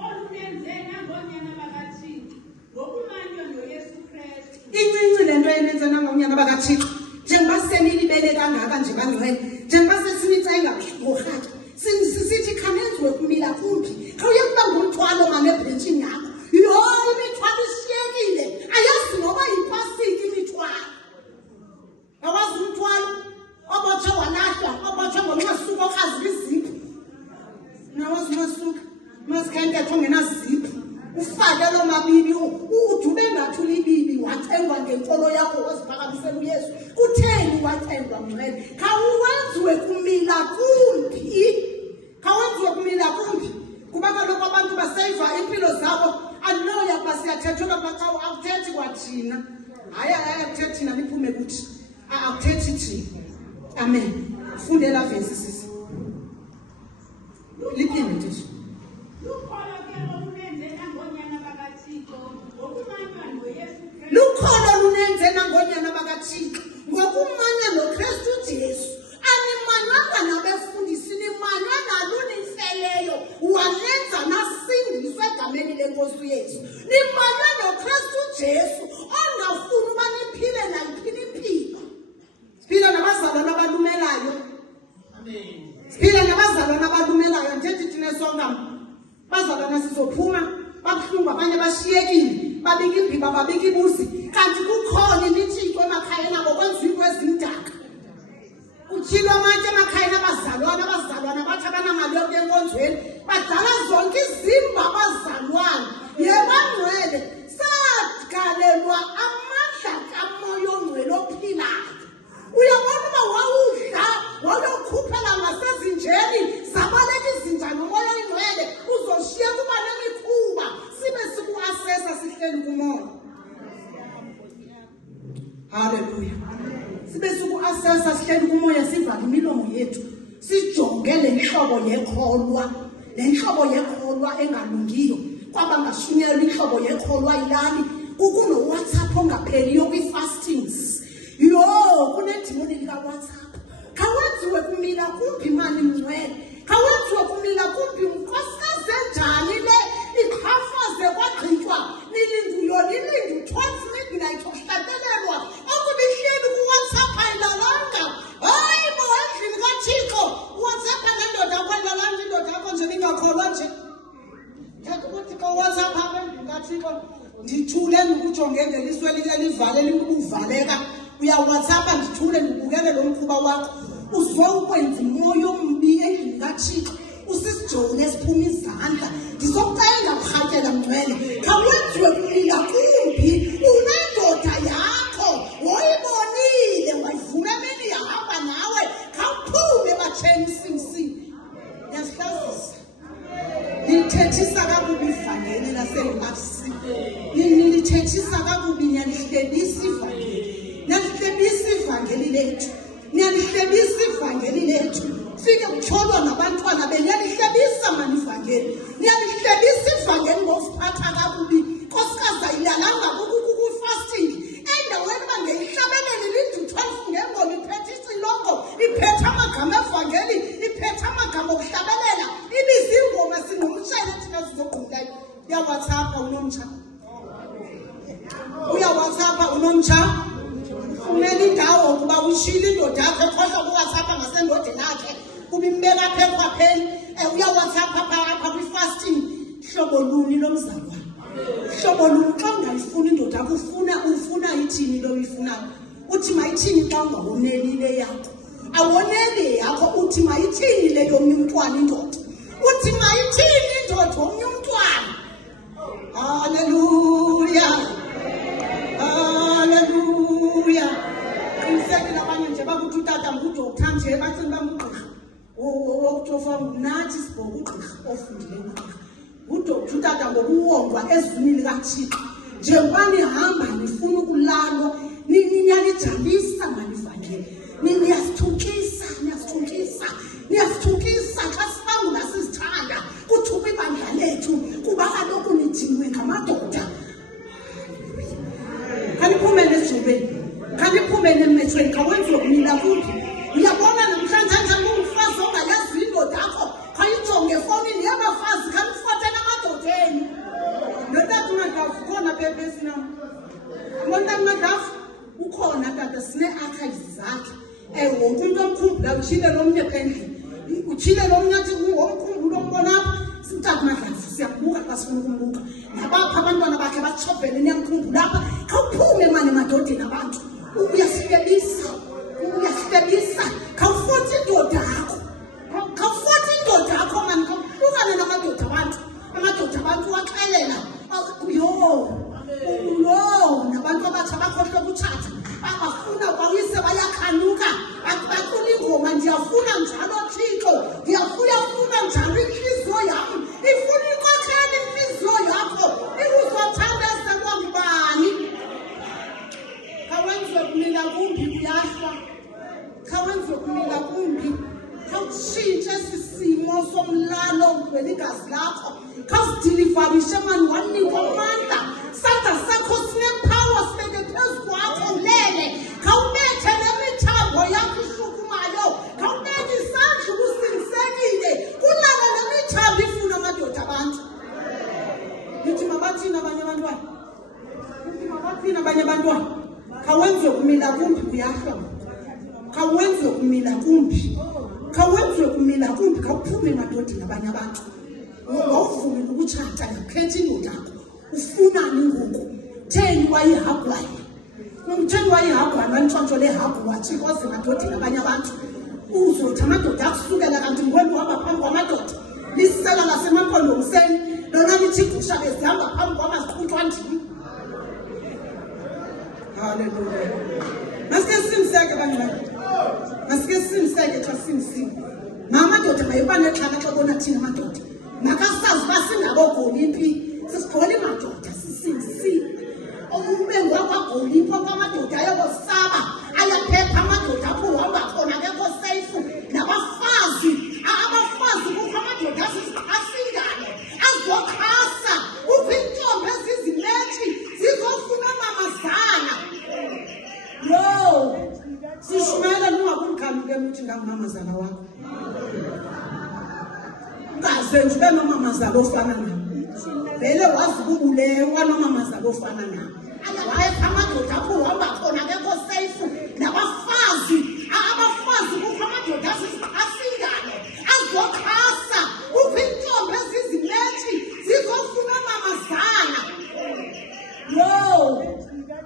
olunenze nangonyana bakaThixo ngokumanywa noYesu Kristu. Incinci lento yenenze nangonyana bakaThixo. Njengoba senilibele kangaka nje bangcwele, njengoba sesinitsayi ngorhatya, sisithi khanenziwe kumila kumbi. Khawuye kuba ngumthwalo nganebhentshini yakho. Yho, imithwalo ishiyekile. Ayazi noba yipasiki imithwalo. Awazi umthwalo obotshwe walahlwa, obotshwe ngomasuku okazi izipho. Nawazi umasuku, masikhentetho ngenazipho. Ufake lo mabibi, udube ngathula ibibi, wathengwa ngenkolo yakho waziphakamisela uYesu. Kutheni wathengwa mngcwele? Khawuwenziwe kumila kumbi. Khawuwenziwe kumila kumbi. Kuba kaloku abantu baseyiva impilo zabo. Andinoya kuba siyathethelwa xa akuthethi kwathina. Hayi akuthethi thina niphume kuthi. Akuthethi thina. Amen. Fundela vesi sisi. Liphinde nje. Lukholo ke olunenze nangonyana bakaThixo ngokumanywa noYesu Kristu. Lukholo lunenze nangonyana bakaThixo ngokumanya noKristu Jesu. Animanyanga nabefundisi, nimanywa nalunifeleyo wanenza nasindiswe egameni lenkosi yethu. Nimanywa noKristu Jesu ongafuni uba niphile nayiphi impilo. Siphila nabazalwana abalumelayo. Amen. Siphila nabazalwana abalumelayo. Ndithi thina sonke bazalwana sizophuma babuhlungu, abanye bashiyekile, babika ibhiba, babika ibuzi. Kanti kukhona imithixo emakhayeni abo kwenziwa into ezimdaka. Kutyhilwa amatye emakhayeni abazalwana bathi abanamali yokuya enkonzweni. Badala zonke izimba abazalwana. Yebangcwele sagalelwa amandla kaMoya Ongcwele ophilayo. Uyabona uba wawudla walokhuphela ngasezinjeni zabaleka izinja nomoya oyingcwele uzoshiya kuba nemikhuba sibe siku-asesa sihleli kumoya. Haleluya. Sibe siku-asesa sihleli kumoya, sivale imilomo yethu sijonge le nhlobo yekholwa, le nhlobo yekholwa engalungiyo. Kwabangashunyelwa ihlobo yekholwa ilali kukuno-WhatsApp ongapheliyo kwi-fastings. Yho, kunedimoni lika-WhatsApp. Khawenziwe kumila kumbi mani mngcwele. Khawenziwe kumila kumbi unkosikazi enjani le iqhafaze kwagqitywa nilinduyo nilindu 12 midnight uhlatelelwa okubihleli ku-WhatsApp ayilalanga. Hayi bo, endlini kaThixo WhatsApp nendoda akwayilalanga indoda yakho nje ningakholwa nje. Thetha ukuthi ka-WhatsApp apha endlini kaThixo ndithule ndikujonge ngeliswe elivale libuvaleka. Uya-WhatsApp ndithule ndibukele lo mkhuba wakho. Uzwe ukwenza umoya ombi endlini kaThixo. Usisijoni esiphuma izandla. Ndizokucela ngakurhatyela mngcwele. Khawwenziwe kumila kumbi. Unendoda yakho woyibonile wayivuna emini yahamba nawe. Khawuphume batsheni isinsini. Yasihlazisa. Nilithethisa kakubi ivangeli laseLafsi. Nilithethisa kakubi, niyalihlebisa ivangeli. Niyalihlebisa ivangeli lethu. Niyalihlebisa ivangeli lethu. Fike kutyholwa nabantwana beniyalihlebisa mani ivangeli. Niyalihlebisa ivangeli ngokuphatha kakubi. Nkosikazi ayilalanga ku-fasting. Endaweni uba ngeyihlabeleli lindu 12 ngengoma iphethe icilongo, iphethe amagama evangeli, iphethe amagama okuhlabelela. Ibiza ingoma sinomtshele thina sizogqumlayo. Uya-WhatsApp unomtsha. Uya-WhatsApp unomtsha. Kumele indawo kuba ushila indoda yakho ekhohlwa ku-WhatsApp ngasendodeni yakhe. Kuba imbeka apha ekhwapheni. Uya-WhatsApp apha kwi-fasting. Hlobo luni lomzalwane? Hlobo luni xa ungayifuni indoda yakho ufuna ithini lo uyifunayo? Uthi mayithini xa ungawoneli le yakho? Awoneli yakho uthi mayithini le yomnye umntwana indoda? Uthi mayithini indoda omnye umntwana? Haleluya. Haleluya. Qiniseka abanye nje bakuthi utata ngudokta nje bathi bamugqirha. Wokutofa nathi sibonga ugqirha ofundile ugqirha. Udokta utata ngokuwongwa ezwini likaThixo. Njengoba nihamba nifuna ukulalwa, niyalijalisa ngalivangeli. Niyasithukisa, niyasithukisa, niyasithukisa xa sibangula sizithanda. Kuthuba ibandla lethu kuba kaloku ukhumbula utshile nomnye phendle utshile nomnye athi ngomkhumbulo ombona apha sithatha Madlavu siyakubuka xa sifuna ukumbuka nabapha abantwana bakhe batshobhele niyamkhumbula apha khawuphume mani emadodeni abantu uyahlebisa khawufota indoda yakho mani khawubukane namadoda abantu waxelela nabantu abatsha bakhohlwe kutshata bafuna kwawise bayakhanuka bacula ingoma ndiyafuna njalo Thixo ndiyafuna njalo inhliziyo yam ifuna inkokheli inhliziyo yakho ikuzothanda esekwangubani khawenziwe kumila kumbi uyahlwa khawenziwe kumila kumbi khawutshintshe esi simo somlalo uvela igazi lakho khawusidilivarishe mani wanikwa amandla sandla sakho sinepower sibeke phezu kwakho ulele khawubethe nemithambo yakho ishukumayo khawubeke isandla ubusingisekile kulala nemithambo ifuna amadoda abantu nithi mabathini abanye abantwana khawenziwe kumila kumbi uyahlwa khawenziwe kumila kumbi khawuphume emadodeni abanye abantu wawuvumile ukutshata ngakhetha indoda yakho ufunani ngoku theni wayihagwayo wantshontsho lehagu wathi koze emadodeni abanye abantu uzothi amadoda akusukela kanti ngwenu uhamba phambi kwamadoda lisela ngasemampondomiseni lona lithi igusha bezihamba phambi kwamaziqhutywa ndini. Haleluya. Masike simseke bangani. Masike simseke xa simsile. Amadoda mayiba nexhala xa bona thina amadoda. Makasazi uba singabogoliphi sisigole madoda sisimsile. Ube ngwakwagoliphi kwamadoda ayabosaba ayaphepha amadoda apho uhamba khona akekho safe nabafazi kukho amadoda asingane azokhasa kukho intombi ezizimethi zizofuna mamazana. Sishumayela nungakumkhanuke uthi ngangumamazala wakho ungazenzi ube nomamazala ofana nawo vele wazi ukubulewa nomamazala ofana nawo wayepha amadoda apho uhamba khona akekho safe nabafazi kukho amadoda asingane azokhasa kukho intombi ezizimethi zizofuna mamazana.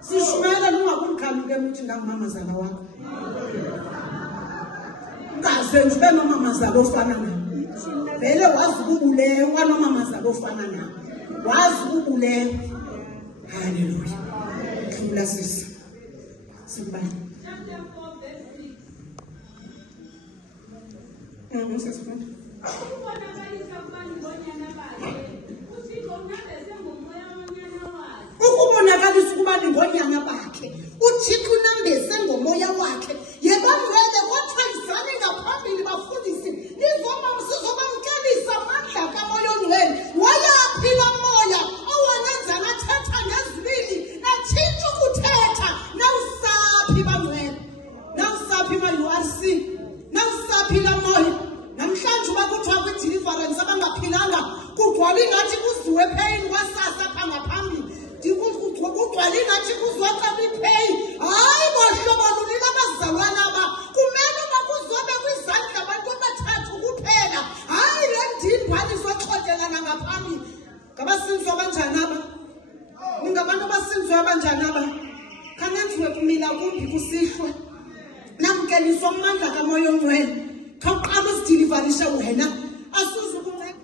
Sishumayela nungakumkhanuke uthi ngangumamazala wakho ungazenzi ube nomamazala ofana nawo vele wazi ukubulewa nomamazala ofana nawo wazi ukubulewa. Haleluya. Khula sisi sibani Chapter 4 verse 6. Ukubonakalisa ukuba ningonyana bakhe uThixo unambese ngomoya wakhe yebangcwele kodwa izani ngaphambili bafundisi sizobamkelisa amandla kamoya ongcwele wayaphila moya owanenza nathetha ngezibili natshintsha ukuthetha nawusaphi bangcwele nawusaphi ma-URC nawusaphi la moya namhlanje uba kuthiwa kwi-deliverance abangaphilanga kugcwala ingathi kuziwe pheyini kwasasa apha ngaphambili kugcwala ingathi kuzocaba ipheyi hayi bohlobo lulile abazalwana aba kumele uba kuzobe kwizandla abantu abathathu kuphela hayi le ndimbali zoxhotelana ngaphambili. Ngabasinzwa abanjani aba? Ningabantu abasinzwe abanjani aba? Khangenziwe kumila kumbi kusihlwe namkeliswa amandla kamoya ongcwele khawuqala uzidilivarishe wena asuze ukunceda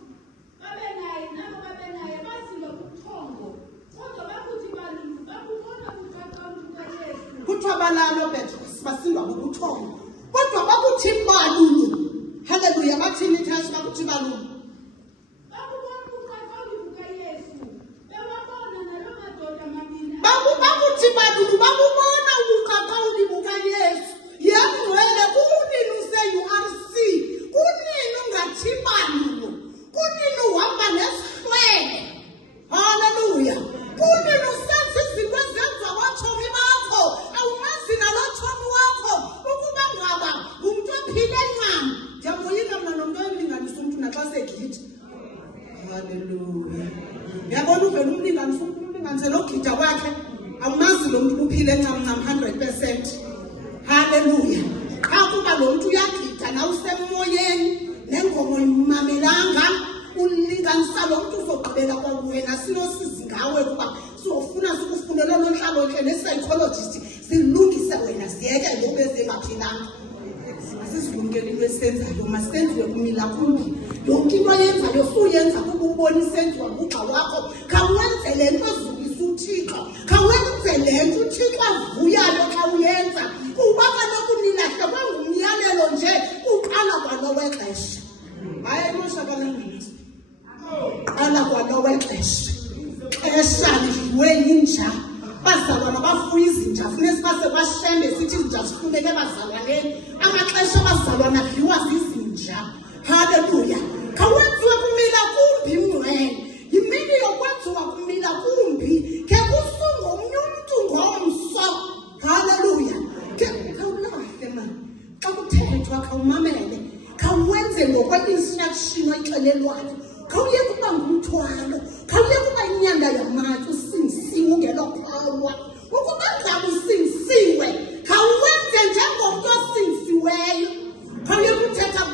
kuthiwa balalo bethu basindwa ngobuthongo kodwa bakuthi balulu. Haleluya. Bathini ithashe bakuthi balulu bakuthi balulu bakubona ubuqaqawuli bukaYesu yangcwele kunini use-URC kunini ungathi balulu kunini uhamba nesihlwele. Haleluya. Kunini usenza izinto ezenziwa ngotshomi bakho awumazi nalotshomi wakho ukuba ngaba ngumntu ophile ncam. Ndiyamoyika mna nomntu oyimlinganisa umntu naxa segidi. Haleluya. Uyabona uvele umlinganise logida wakhe awumazi lo mntu uphile ncam 100%. Haleluya. Qha kuba lo mntu uyagida isibhalisa lo muntu uzogqibela kwawena sinosizi ngawe kuba siyofuna sikufundela nonhlalonhle ne-psychologist silungise wena siyeke ngoba ezingaphilanga. Sizilungele into esisenzayo masenziwe kumila kumbi. Yonke into oyenzayo suyenza kuba ubona isenziwa ngugxa wakho. Khawuwenze le nto ezulisa uThixo. Khawuwenze le nto uThixo avuyayo xa uyenza. Kuba kaloku nilahle kwangumyalelo nje uqala kwalo wexesha. Hayi moshakala ngisi. Qala kwalo wexesha. Xesha lidliwe yinja. Bazalwana bafuya izinja funeka sibase bashembe sithi izinja zifuneke bazalwaneni. Amaxesha abazalwana adliwa zizinja. Haleluya. Khawuwenziwe kumila kumbi mngcwele. Yimini yokwenziwa kumila kumbi. Ke kusunga omnye umntu ngomso. Haleluya. Ke khawulahle mani. Xa kuthethwa khawumamele. Khawuwenze ngokwe-instruction oyixelelwayo. Khawuyeke uba ngumthwalo. Khawuyeke uba inyanda yamatye usingisiwe ungelophawa. Ukuba ngabe usingisiwe khawuwenze njengomntu osingisiweyo. Khawuyeke uthetha.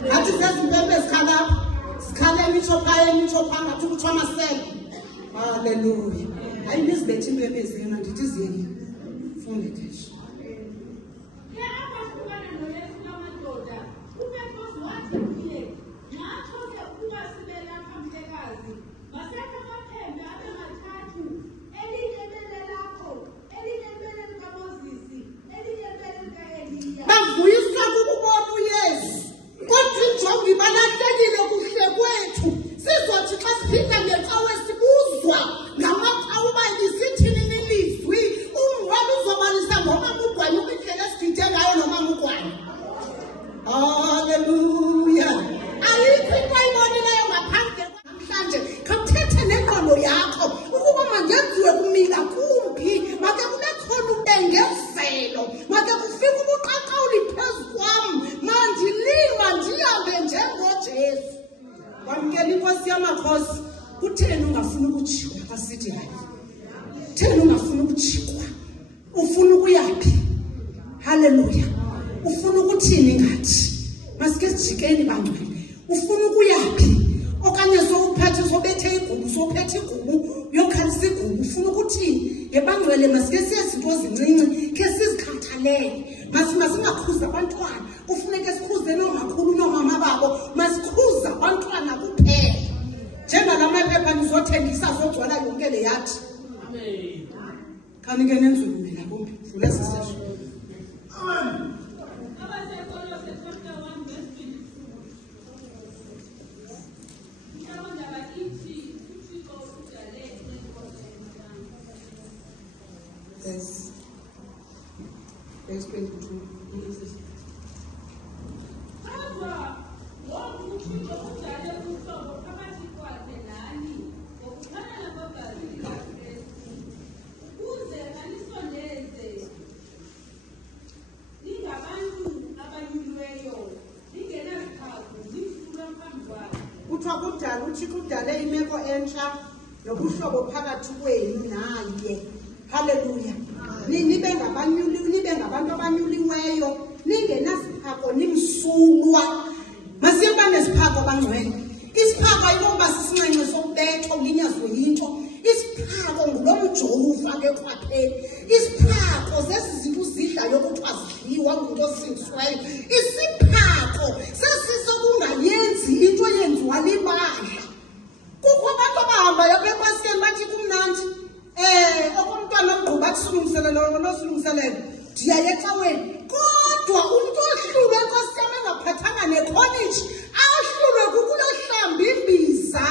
Ngathi zezimpempe ezikhalapha. Sikhala emitsho phaya emitsho phaa ngathi kuthiwa amasebe. Haleluya. Hayi ndizibethe impempe ezina ndithi ziyeni. Funde kesho. Bavuyisa kukubona uYesu. Kodwa injongo ibalahlekile kuhle kwethu. Sizothi xa siphinda ngecawe sibuzwa ngamacawe uba lisithini nilizwi. Ungcwele uzobalisa ngomama ugwayi ubindlela esigide ngayo nomama ugwayi. Haleluya. Ayikho into oyibonileyo ngaphandle namhlanje. Khawuthethe nengqondo yakho ukuba mangenziwe kumila kumbi. Make kube khona ubengezelo. Make kufike ubuqaqawuli phezu kwam. Mandilima ndihambe njengoJesu. Wamkela inkosi yamakhosi. Kutheni ungafuni ukujikwa kwasithi hayi? Kutheni ungafuni ukujikwa? Ufuna ukuyaphi? Haleluya. Ufuna ukuthini ngathi? Masike sijikeni bangcwele. Ufuna ukuyaphi? Okanye sowuphathe sobethe igqubu sophethe igqubu uyokhalisa igqubu ufuna ukuthini? Yebangcwele masike siyezinto ezincinci ke sizikhathalele. Masingakhuza abantwana. Kufuneka sikhuze nomakhulu nomama babo. Masikhuze abantwana kuphela. Njengala maphepha nizothengisa zogcwala yonke le yathi. Amen. Kanike nenzulu mina kumbi. Vula sisesho. Amen. Verse 22. Kuthiwa kudala uThixo udale imeko entsha nobuhlobo phakathi kwenu naye. Haleluya. Nibe ngabantu abanyuliweyo. Ningenasiphako nimsulwa. Masiyoba nesiphako bangcwele. Isiphako ayinoba sisinxenxe sokubetha ulinyazwe yinto. Isiphako ngulo mjovu ufake ekhwapheni. Isiphako zesizinto uzidlayo kuthiwa zidliwa ngumuntu osingisiweyo. Isiphako sesisokungayenzi into eyenziwa libandla. Kukho abantu abahambayo apha emasikeni bathi kumnandi. Okomntwana omgquba athi silungiselelo nosilungiselelo. Ndiyaye ecaweni. Kodwa umntu ohlulwe Nkosi yam engaphathanga nekholiji ahlulwe kukulohlamba imbiza.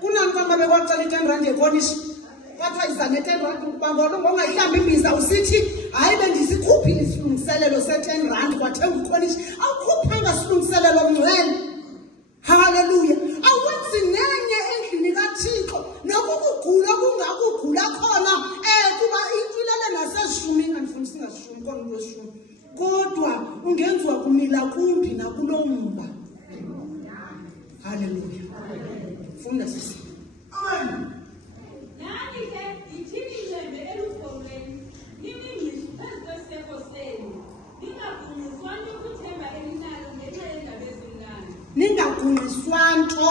Kunantu amabe kwacela i-R10 yekholiji. Kwathiwa iza ne-R10 ukuba ngongayihlamba imbiza usithi hayi bendisikhuphile isilungiselelo se-R10 kwathenga ikholiji. Awukhuphanga silungiselelo mngcwele. Haleluya. Awenzi nenye endlini kaThixo nokukugula kungakugula khona kuba impilele naseshumini andifundisi ngasishumi kona lweshumi. Kodwa ungenziwa kumila kumbi nakulomba. Haleluya. Funda sisi. Amen. Nani ke ithini lembe elugomeni nimingisi phezu kweseko senu. Ningagunyuzwani ukuthemba elinalo ngenxa yendaba ezimnandi. ningagungqiswa nto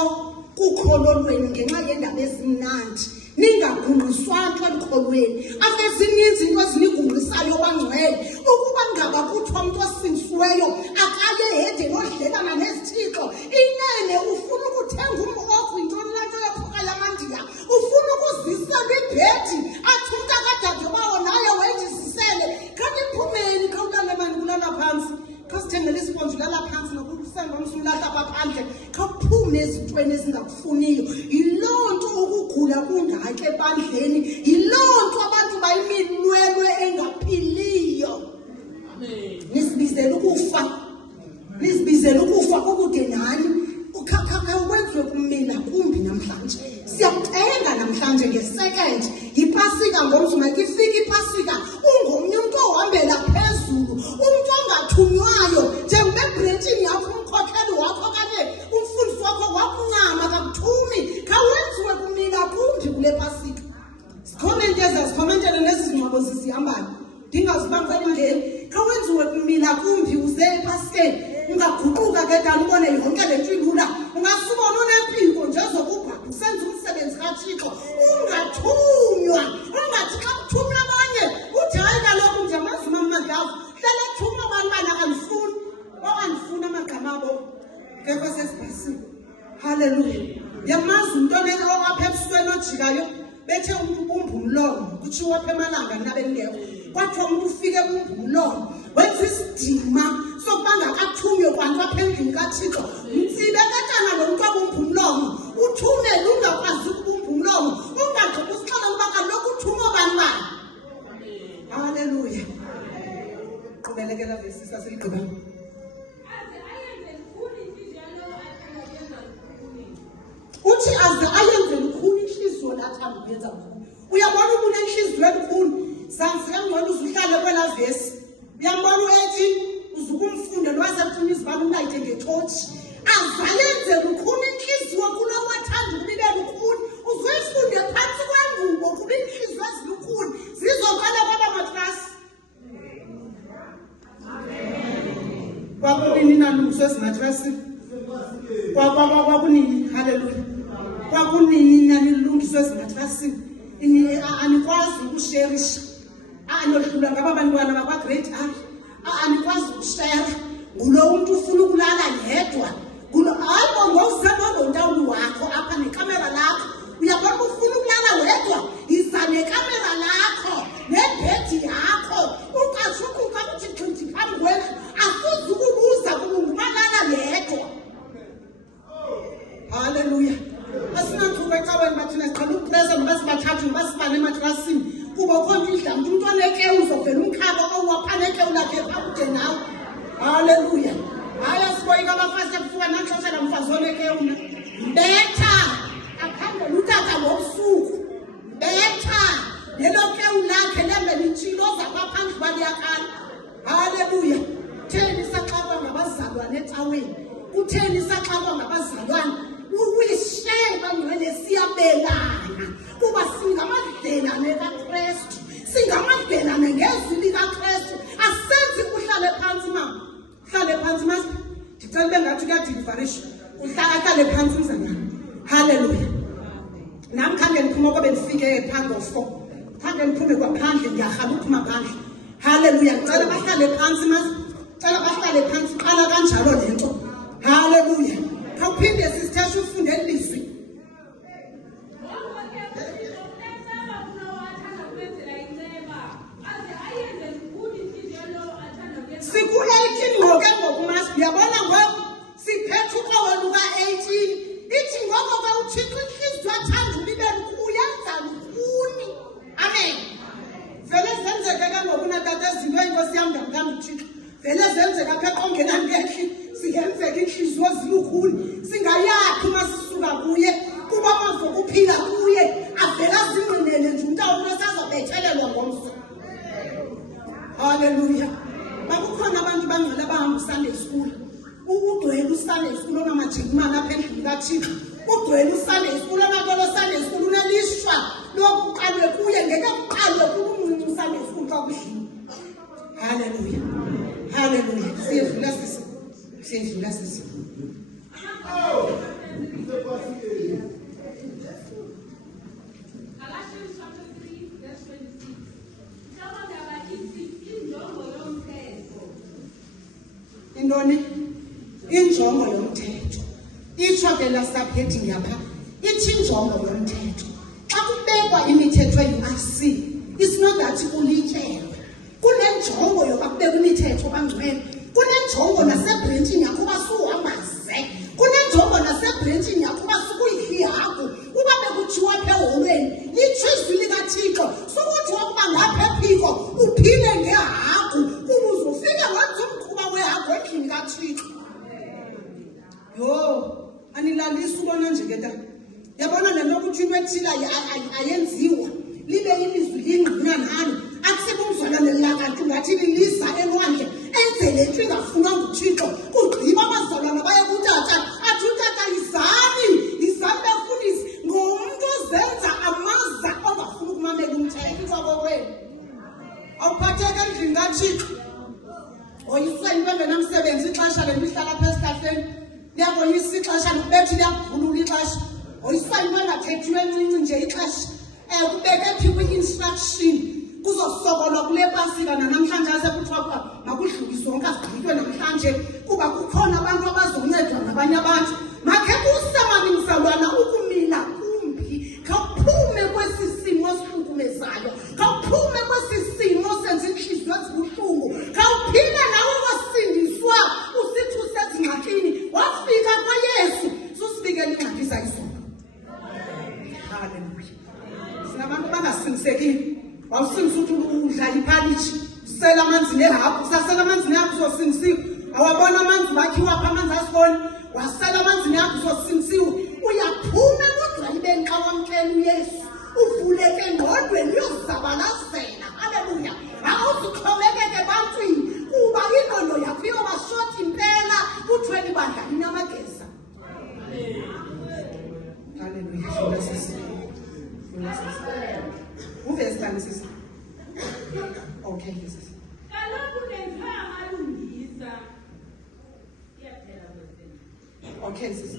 kukholo lwenu ngenxa yeendaba ezimnandi. Ningagungqiswa nto ekholweni. After zininzi into ezinigungqisayo bangcwele. Ukuba ngaba kuthiwa umntu osindisiweyo akaye hedeni odlelana nezithixo. Inene ufuna ukuthenga umbhobho yintoni laa nto yephoka yamandiya. Ufuna ukuzisela ibhedi athi umntu akadade bawo naye wendizisele. Kanti iphumeni khawulale mani kulala phantsi. Khasithengele isibonzi ulala phantsi nokusenga umsulahla baphandle. Khawuphume ezintweni ezingakufuniyo. Yiloo nto ukugula kungake ebandleni. Yiloo nto abantu bayiminwelwe engaphiliyo. Nisibizela ukufa. Nisibizela ukufa kukude nani. Ukhakha wenziwe kumina kumbi namhlanje. Siyakucenga namhlanje nge-2nd yipasika ngomso makifika ipasika ungomnye umntu ohambela phezulu umntu ongathunywayo njengoba ebrentini yakho umkhokheli wakho kanye umfundisi wakho wakuncama kakuthumi khawenziwe kumina kumbi kule pasika. Sikhomentele nezi zingcwabo zizihambayo ndingazibangeli ngeni khawenziwe kumina kumbi uze epasikeni ungaguquka ke dani ubone yonke le nto ilula ungasibona unempiko nje zokubhabha usenza umsebenzi kaThixo ungathunywa ungathi xa kuthunywa abanye uthi hayi kaloku ndiyamazi umamagavu hlala ethunywa abantwana akandifuni okandifuni amagama abo ngekho sesibhasini. Haleluya. Yamazi umntu apha ebusweni ojikayo bethe umntu ubumba umlomo kutshiwo apha emalanga nabengekho kwathiwa umntu ufike ebumba umlomo wenza isidima sokuba ngakathunywe kwanto apha endlini kaThixo. Mtsibe katana lo mntu abumba umlomo uthumele ungakwazi ukubumba umlomo ungagqiba usixela ukuba kaloku uthuma bani. Haleluya. Qhubelekela vesisa seligqibayo. Uthi aze ayenze lukhulu inhliziyo lathanda ukuyenza lukhulu. Uyabona umuntu enhliziyo elukhulu zanzi engcwele uzuhlale kwela vesi. Uyambona u-18 uzukumfunde lwasekuthuma izibalo ulayite ngethothi. Azayenze lukhulu inhliziyo kulo wathanda ukuba lukhulu. Uzoyifunde phansi kwengubo kuba inhliziyo ezilukhulu zizoqala kwabamatrasi. Kwakunini nalungiswe ezimatrasini. Kwakunini. Haleluya. Kwakunini nanilungiswe ezimatrasini. Anikwazi ukusherisha. Anodlula ngaba bantwana bakwa-grade R. Anikwazi ukushera. Ngulo umuntu ufuna ukulala yedwa. Hayi ngowusebongondawuni wakho apha nekamera lakho. Uyabona ufuna ukulala wedwa. Yiza nekamera lakho nebhedi yakho. Ungasukuka uthi xinti phambi kwendlu. Asuze ukubuza kungumalala yedwa. Haleluya. Asinathuba ecaweni bathina siqala ukupresa noba sibathathu noba sibane ematrasini kuba ukhona idlamntu umntu onekewu uzovela umkhaba owaphaneke ulapha ephakude nawe. Haleluya. Hayi asiboyika abafazi ebusuka nanxoshela mfazi onekewu na. Betha akhangela utata ngobusuku. Betha lelo kewu lakhe lembe litshilo zapaphandle baliyakala. Haleluya. Theni saxakwa ngabazalwane ecaweni. Kutheni saxakwa ngabazalwane. Uyisheba ngcwele siyabelana kuba singamadlelane kaKristu. Singamadlelane ngezwi likaKristu. Asenzi uhlale phansi mama. Uhlale phansi mama. Ndicela bengathi kuyadilivarisha. Uhlale phansi mzanyana. Haleluya. Nami khange ndiphume kobe ndifike phambi ko4. Khange ndiphume kwaphandle ndiyarhala uphuma phandle. Haleluya. Ndicela bahlale phansi mama. Ndicela bahlale phansi qala kanjalo lento. Haleluya. Khawuphinde sisithethe ufunde ilizwi. Siku-18 ngoke ngokumasi uyabona ngoku siphethe uqobo luka-18 ithi ngoko ke uThixo inhliziyo athanda ulibe lukhulu uyenza lukhuni. Amen. Vele zenzeke ke ngokunatata ezinto enkosi yam ndamkanda uThixo vele zenzeka apha eqongelani ngehli singenzeka inhliziyo zilukhulu singayaphi uma sisuka kuye kuba bazokuphila kuye avela zingqinele nje umntu awunesazabethelelwa ngomso. Haleluya. Bakukhona abantu bangcwele abahamba uSunday school. Udwele uSunday school onamajikimani apha endlini kaThixo. Udwele uSunday school onakolo Sunday school unelishwa lokuqalwe kuye ngeke kuqalwe kulumncinci uSunday school xa kudlini. Haleluya. Haleluya. Siyedlula sisi. Galatians chapter 3, verse 26. Mhlawumbe abakithi injongo yomthetho. Intoni? Injongo yomthetho. Itsho ke lasaphethi ngapha. Ithi injongo yomthetho. Xa kubekwa imithetho ye-URC, it's not that kulityelwe. Kunenjongo yokuba kubekwa imithetho bangcwele. Kunenjongo nasebrentshini yakho uba suhambaze. Kunenjongo nasebrentshini yakho uba sukuyidlihagu. Uba bekuthiwa apha eholweni, litsho izwi likaThixo. Sukuthi wakuba ngapha ephiko, uphile ngehagu. Ubuzofika wenza umkhuba wehagu endlini kaThixo. Yo, anilalisi ubona nje ke tata. Yabona le nto ukuthi into ethile ayenziwa. Libe ilizwi lingqina nalo. Akusibe umzalwane lakanti ngathi liliza elwandle. Enzele into ingafunwa nguThixo. Kugqiba abazalwana baye kutata. Athi utata izani befundisi. Ngumntu ozenza amaza ongafuni ukumamela umthetho kwakokwenu. Awuphatheke endlini kaThixo. Oyiswe into engenamsebenzi ixesha lemihlala apha esihlahleni. Liyabonisa ixesha nokubethi liyakuvulula ixesha. Oyiswa into engathethiwe encinci nje ixesha. Kubeke phi kwi-instruction kuzosokolwa kule pasika namhlanje asekuthiwa makudlulise wonke azigqitywe namhlanje kuba kukhona abantu abazoncedwa nabanye abantu. Makhe kusemani mzalwana ukumila kumbi. Khawuphume kwesi simo esihlukumezayo. Khawuphume kwesi simo senza inhliziyo ezibuhlungu. Khawuphile nawe wasindiswa usithi usezingxakini. Wafika kwaYesu susibikela ingxaki zayizo. Hallelujah. Sinabantu bangasindisekile. Wawusindisa ukuthi udlala iphalitshi. Usela amanzi nehagu. Usasela amanzi nehagu uzosindisiwe. Awabona amanzi bakhiwa apha amanzi asiboni. Wasela amanzi nehagu uzosindisiwe. Uyaphuma kodwa xa wamkela uYesu. Uvuleke engqondweni uyozabalazela. Hallelujah. Awuzixhomekeke ebantwini. Kuba ingqondo yakho iyobashota impela. Kuthiwe libandla linamageza. Hallelujah. Hlula sisi. Uvesi tani sisi. Okay, sisi. Kaloku nenziwe amalungisa. Iyaphela kwesena. Okay, sisi.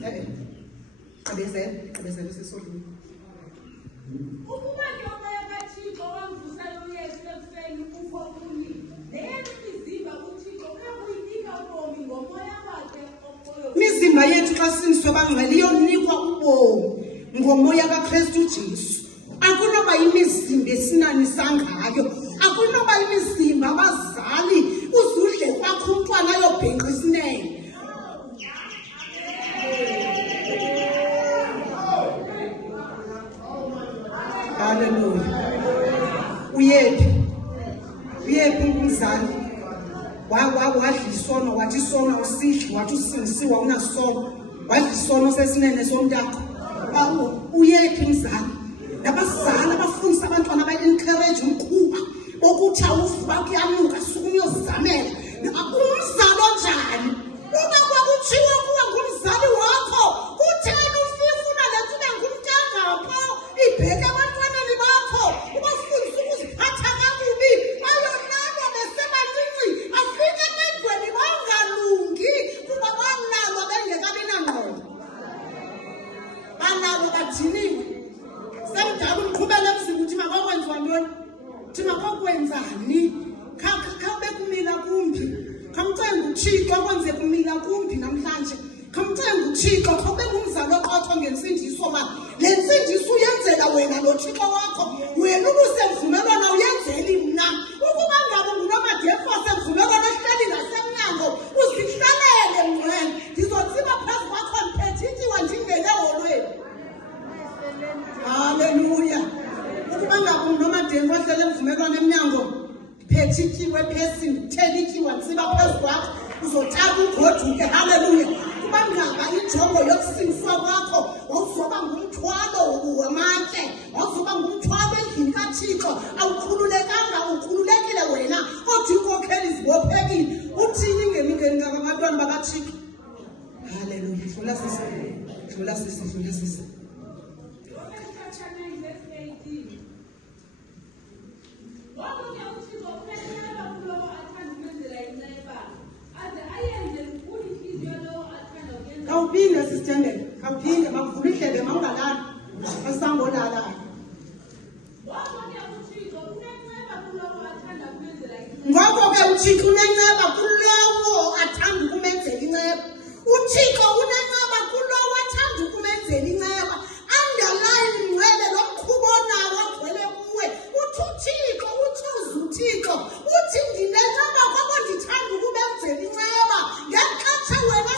Gqibezela sisi odlula. Ukuba ke umoya kaThixo wamvusayo uYesu ekuseni kukho kuni. Leyo mizimba uThixo uyakuyinika ubomi ngomoya wakhe okhoyo. Imizimba yethu xa sindiswe bangcwele iyonikwa ubomi ngomoya kaKristu Jesu. Akunoba imizimba esinanisa ngayo. Akunoba imizimba abazali uzudle kwakho umntwana ayobhenqa isinene. Hallelujah. Uyephi umzali wadla isono wathi isono usidli wathi usindisiwe unasono wadla isono sesinene somntakho. Uyephi umzali nabazali abafundisa abantwana aba-encourage umkhuba okuthi awuvuka kuyanuka suke uyozizamela. Umzali onjani uba kwakutshiwo kuwe ngumzali wakho kutheni ufuna le nto ube ngumntangapho ibheke ebantwaneni bakho ubafundisa ukuziphatha kakubi bayonaba besebancinci afike emedweni bangalungi kuba banalo bengekabi nangqondo banalo badiniwe. Semdala umqhubela emzini uthi makokwenziwa ntoni uthi makokwenzani. Khawube kumila kumbi. Khamcenga uThixo akwenze kumila kumbi namhlanje. Khamcenga uThixo khawube ngumzali oqotho ngensindiso ma le nsindiso uyenzela wena noThixo wakho. Wena ubusemvumelwano uyenzeli mna. Ukuba ngabe nguNomadefa semvumelwano ehleli ngasemnyango uzihlalele mngcwele. Ndizotsiba phezu kwakho ndiphethiwe ndingene eholweni. Hallelujah. Ukuba ngabe nguNomadefa ohlele emvumelwano emnyango phethityiwe phesini thelikiwe ntsiba phezu kwakho uzotaka ugoduke. Hallelujah. Kuba ngaba injongo yokusindiswa kwakho wawuzoba ngumthwalo wamatye wawuzoba ngumthwalo endlini kaThixo. Awukhululekanga ukhululekile wena othi inkokheli zibophekile uthini ngemingeni ngabantwana bakaThixo. Hallelujah. Hlula sisi. khawuphinde sisithandele khawuphinde makuvula ihlebe mawungalali asangolala ngoko ke uThixo unenceba kulowo athanda ukumenzela inceba uThixo unenceba kulowo athanda ukumenzela inceba underline ngcwele lo mkhubo nawo ogcwele kuwe uthi uThixo uThixo uthi ndinenceba kwabo ndithanda ukumenzela inceba ngexesha wena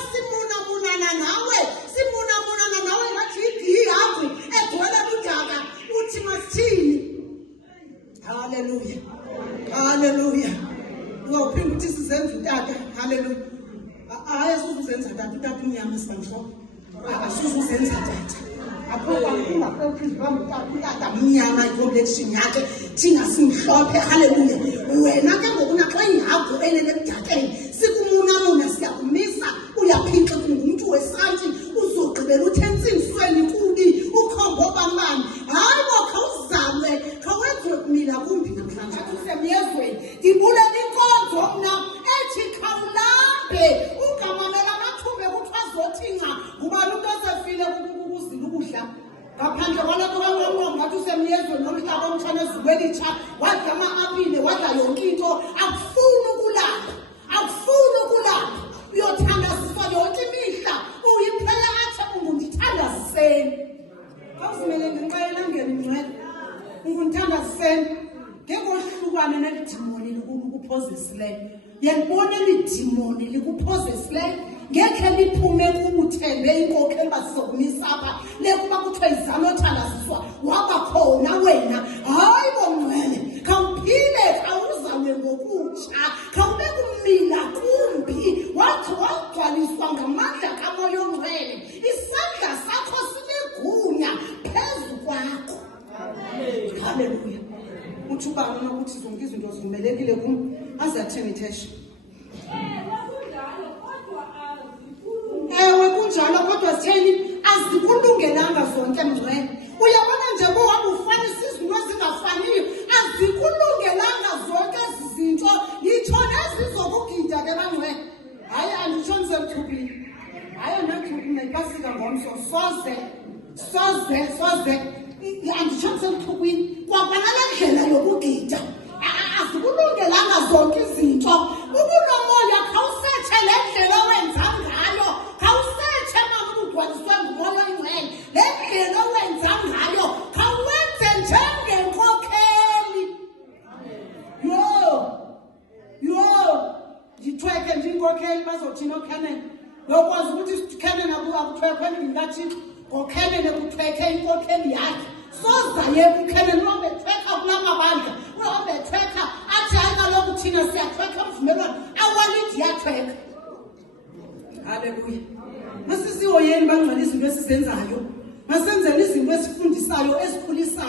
simunamunana nawe ngathi ihagu egcwele ludaka uthi masithini haleluya haleluya uyawuphinda uthi sizenza utata haleluya hayi asuzuzenza tata utata umnyama sibanjalo asuzuzenza tata aphoungaphephizibamutata mnyama icomplexion yakhe thina simhlophe haleluya wena ke ngoku naxa ihagu enelebudakeni sikumunamuna siyakumisa uyaphinxa ngumntu wesanti uzogqibela uthentsinisweni kubi ukhongobambani hayi bokha uzalwe khawenziwe kumila kumbi namhlanje usemyezweni ndibulela inkonzo mna ethi khawulambe ungamamela amathumbe kuthiwa zothinca ngubani umntu osefile kuzila ukudla ngaphandle kwalapho kanqonqo ngathi usemyezweni nomhlaba omtshana ezulwelitsha wadla ama-apile wadla yonke into akufuni ukulamba uyothandaziswa yonke imihla uyiphela athe ungundithandaziseni kawuzimele ngenxayelangeni mncwele ungundithandaziseni ngengohlukane nelidimoni likuphozisileyo yalibona elidimoni likuphozisileyo ngekhe liphume kubuthembe inkokheli basizokumisa apha lekuba kuthiwe izame othandaziswa wabakhona wena hayi bomncwele khawuphile khawuzalwe ngokutsha khawube kumila kumbi wathi wagcwaliswa ngamandla kamoya ongcwele isandla sakho sinegunya phezu kwakho haleluya uthi ubani nokuthi zonke izinto zivumelekile kum azatheni ithesha ewe kunjalo kodwa sitheni azikulungelanga zonke mngcwele uyabona nje bohamba ufanisa izinto ezingafaniyo azikulungelanga zonke ezi zinto yitsho nezizokugida ke bangcwele hayi anditsho ndisemthubini hayi anathubi nayipasika ngomso soze anditsho ndisemthubini kwabanale ndlela yokugida azikulungelanga zonke izinto ubunomoya khawusetshe le ndlela owenza ngayo khawusetshe mamudwaliswe ngumoya oyingcwele le ndlela owenza ngayo khawuwenze njengenkokheli yo ndithweke ndiyinkokheli bazothina okhenene lokwazi ukuthi Kenan akuthwekwe endlini kaThixo ngoKenan kuthweke inkokheli yakhe soza yena uKenan uyobethweka kulama bandla uyobethweka athi hayi kaloku thina siyathweka mvumelwano awalithi yathweka haleluya masisihoyeni bangcwele izinto esizenzayo masenzele izinto esifundisayo ezikhulisa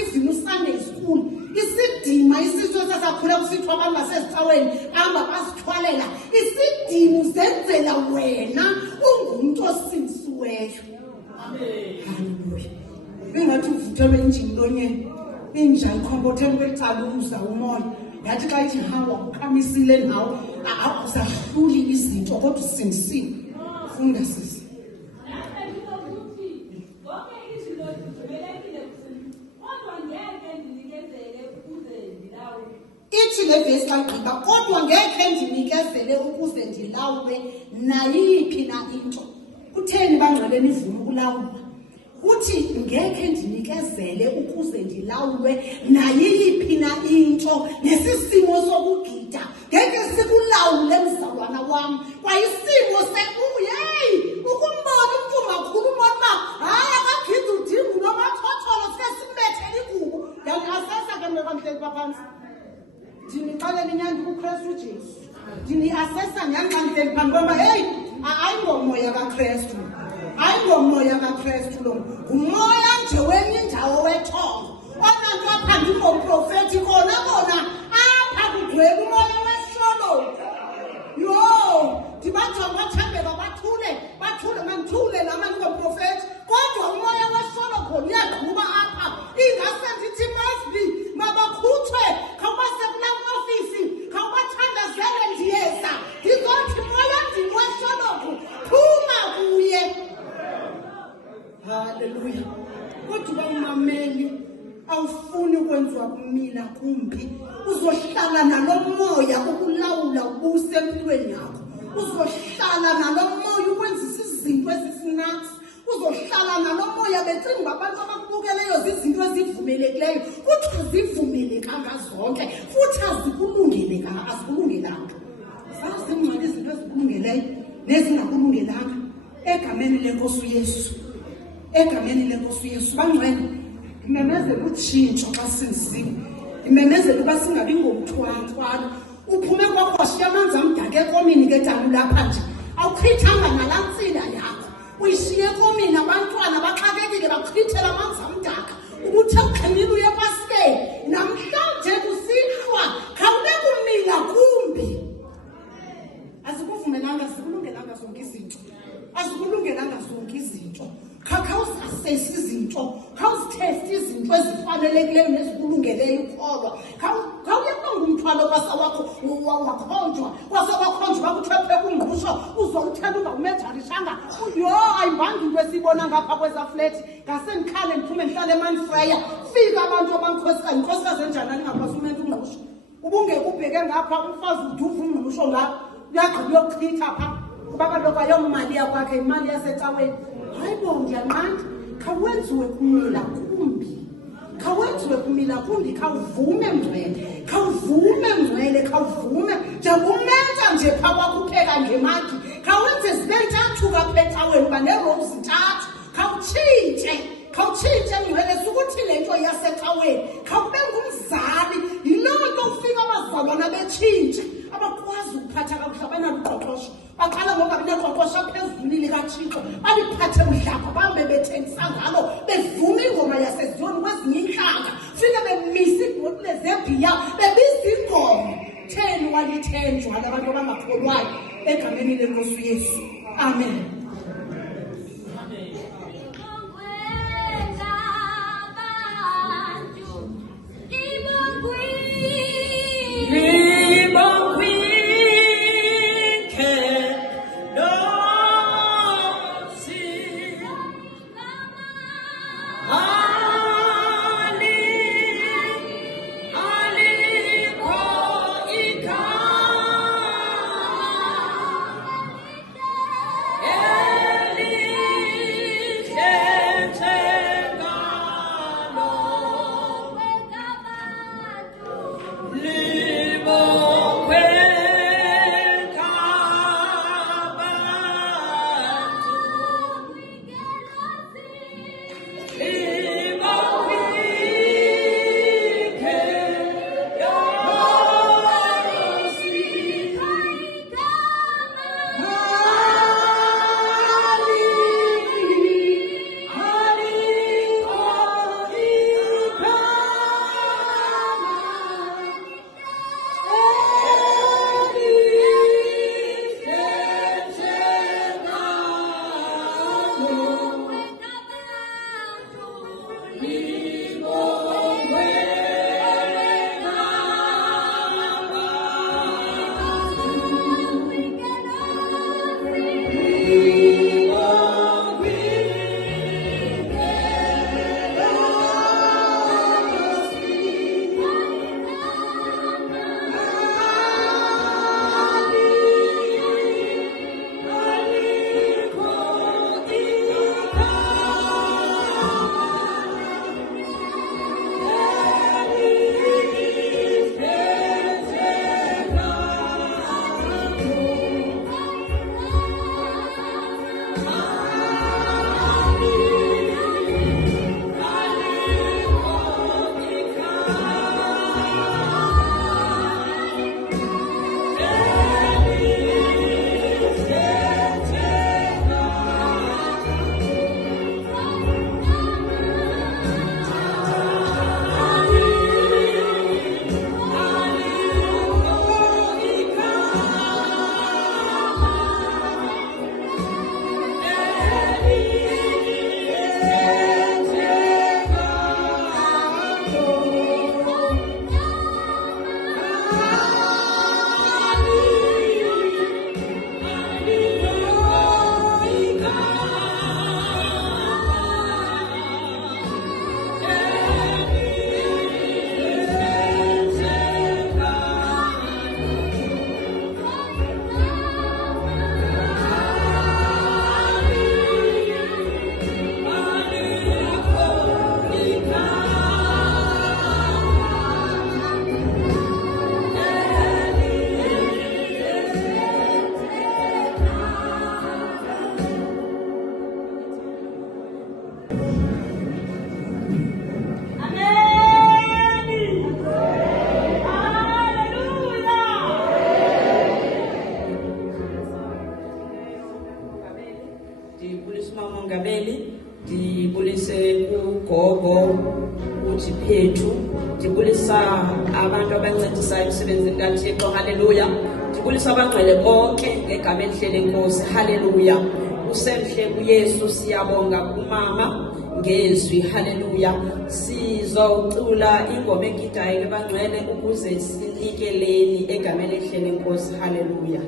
even uSunday school isidima isizwe sasakhula kusithwa abantu basezicaweni amba basithwalela isidima uzenzela wena ungumntu osindisiweyo haleluya bengathi uvuthelwe injini lonyeni inja ikhompothelwe kwelicaluza umoya yathi xa ithi hawa ukhamisile nawo akusahluli izinto kodwa usindisiwe funda sisi ithi le vesi kagqiba kodwa ngekhe ndinikezele ukuze ndilawulwe nayiphi na into kutheni bangcwele nivuma ukulawulwa uthi ngekhe ndinikezele ukuze ndilawulwe nayiphi na into nesisimo sokugida ngeke sikulawule mzalwana wami kwayisimo sekuyeyi ukumbona umntu makhulu umbona hayi akagida udinga nomathotholo sike simbethele igubu yandiasesa ke mntokamhleli baphansi ndinixelela inyani kuKristu uJesu ndiniasesa nyanxamhleli phambi kwamba heyi ayingomoya kaKristu ayingomoya kaKristu lo ngumoya nje wenye indawo wethongo onanto apha ndingomprofethi kona apha kugcwele umoya wesolo yo ndibajonga bathambeka bathule mandithule nama ndingomprofethi kodwa umoya wesolo khona uyaqhuba apha ingase ndithi masbi mabakhutshwe khawubase kulaa ofisi khawubathandazele ndiyeza ndizothi moya ndingwesoloko phuma kwenziwa kumila kumbi uzohlala nalomoya ukulawula ubusempilweni yakho uzohlala nalomoya ukwenzisa izinto ezisinathi uzohlala nalomoya becinga abantu abakubukeleyo zizinto ezivumelekileyo futhi azivumelekanga zonke futhi azikulungelanga zazingcwele izinto ezikulungeleyo nezingakulungelanga egameni lenkosi uYesu bangcwele imemezela utshintsho xa sinzima imemezela ukuba singabi ngomthwalo uphume kwakho washiya amanzi amdaka ekomini ke dalu lapha nje awuchithanga nalantsila yakho uyishiye ekomini abantwana baxakekile bachithela amanzi amdaka ubuthe uxhemile uye epaskeni namhlanje kusihlwa khawube kumila kumbi azikuvumelanga zikulungelanga zonke izinto khawuzisase izinto khawuziteste izinto ezifanelekileyo nezikulungeleyo ukholwa khawuyeba ngumthwalo kwasawakho wakhonjwa bakuthephe kungqusho uzoluthela ungakumejarishanga ayibanga into esiyibona ngapha kwezaflethi ngasendikhale ndiphume ndihlale emanfreya fika abantu abankhosikanye inkosikazi enjani alingakwazi umente ungqusho ubungekubheke ngapha umfazi uduva ungqusho ngapha uyagqiba uyochitha pha kuba kaloku ayomali yakwakhe imali yasecaweni hayi bo ndiyanqanda khawenziwe kumila kumbi khawuvume mngcwele njengomenza nje pha kwakupheka ngemagi khawenze zibe ntathu kaphethaweni uba neeropu zintathu khawutshintshe mngcwele sukuthi le nto yasecaweni khawube ngumzali yiloo nto ufika abazalwana betshintshe abakwazi ukuphatha kakuhle abanalo uqoqosho baqala ngokungabi neqoqosho phezulu likaThixo baliphathe mdlapha bahambe bethengisa ngalo bevuma ingoma yaseziyoni kwezinye intlanga fike bemisa iibhotile zebhiya bebiza ingoma theni walithenjwa labantu abangakholwayo egameni lenkosi uYesu amen. Yeah. phethu, ndibulisa abantu abancedisayo emsebenzini kaThixo, haleluya. Ndibulisa abangcwele bonke ngegama elihle lenkosi, haleluya. Usemhle kuYesu, siyabonga kumama ngezwi, haleluya. Sizocula ingoma egidayo lebangcwele ukuze sinikeleni egameni elihle lenkosi, haleluya.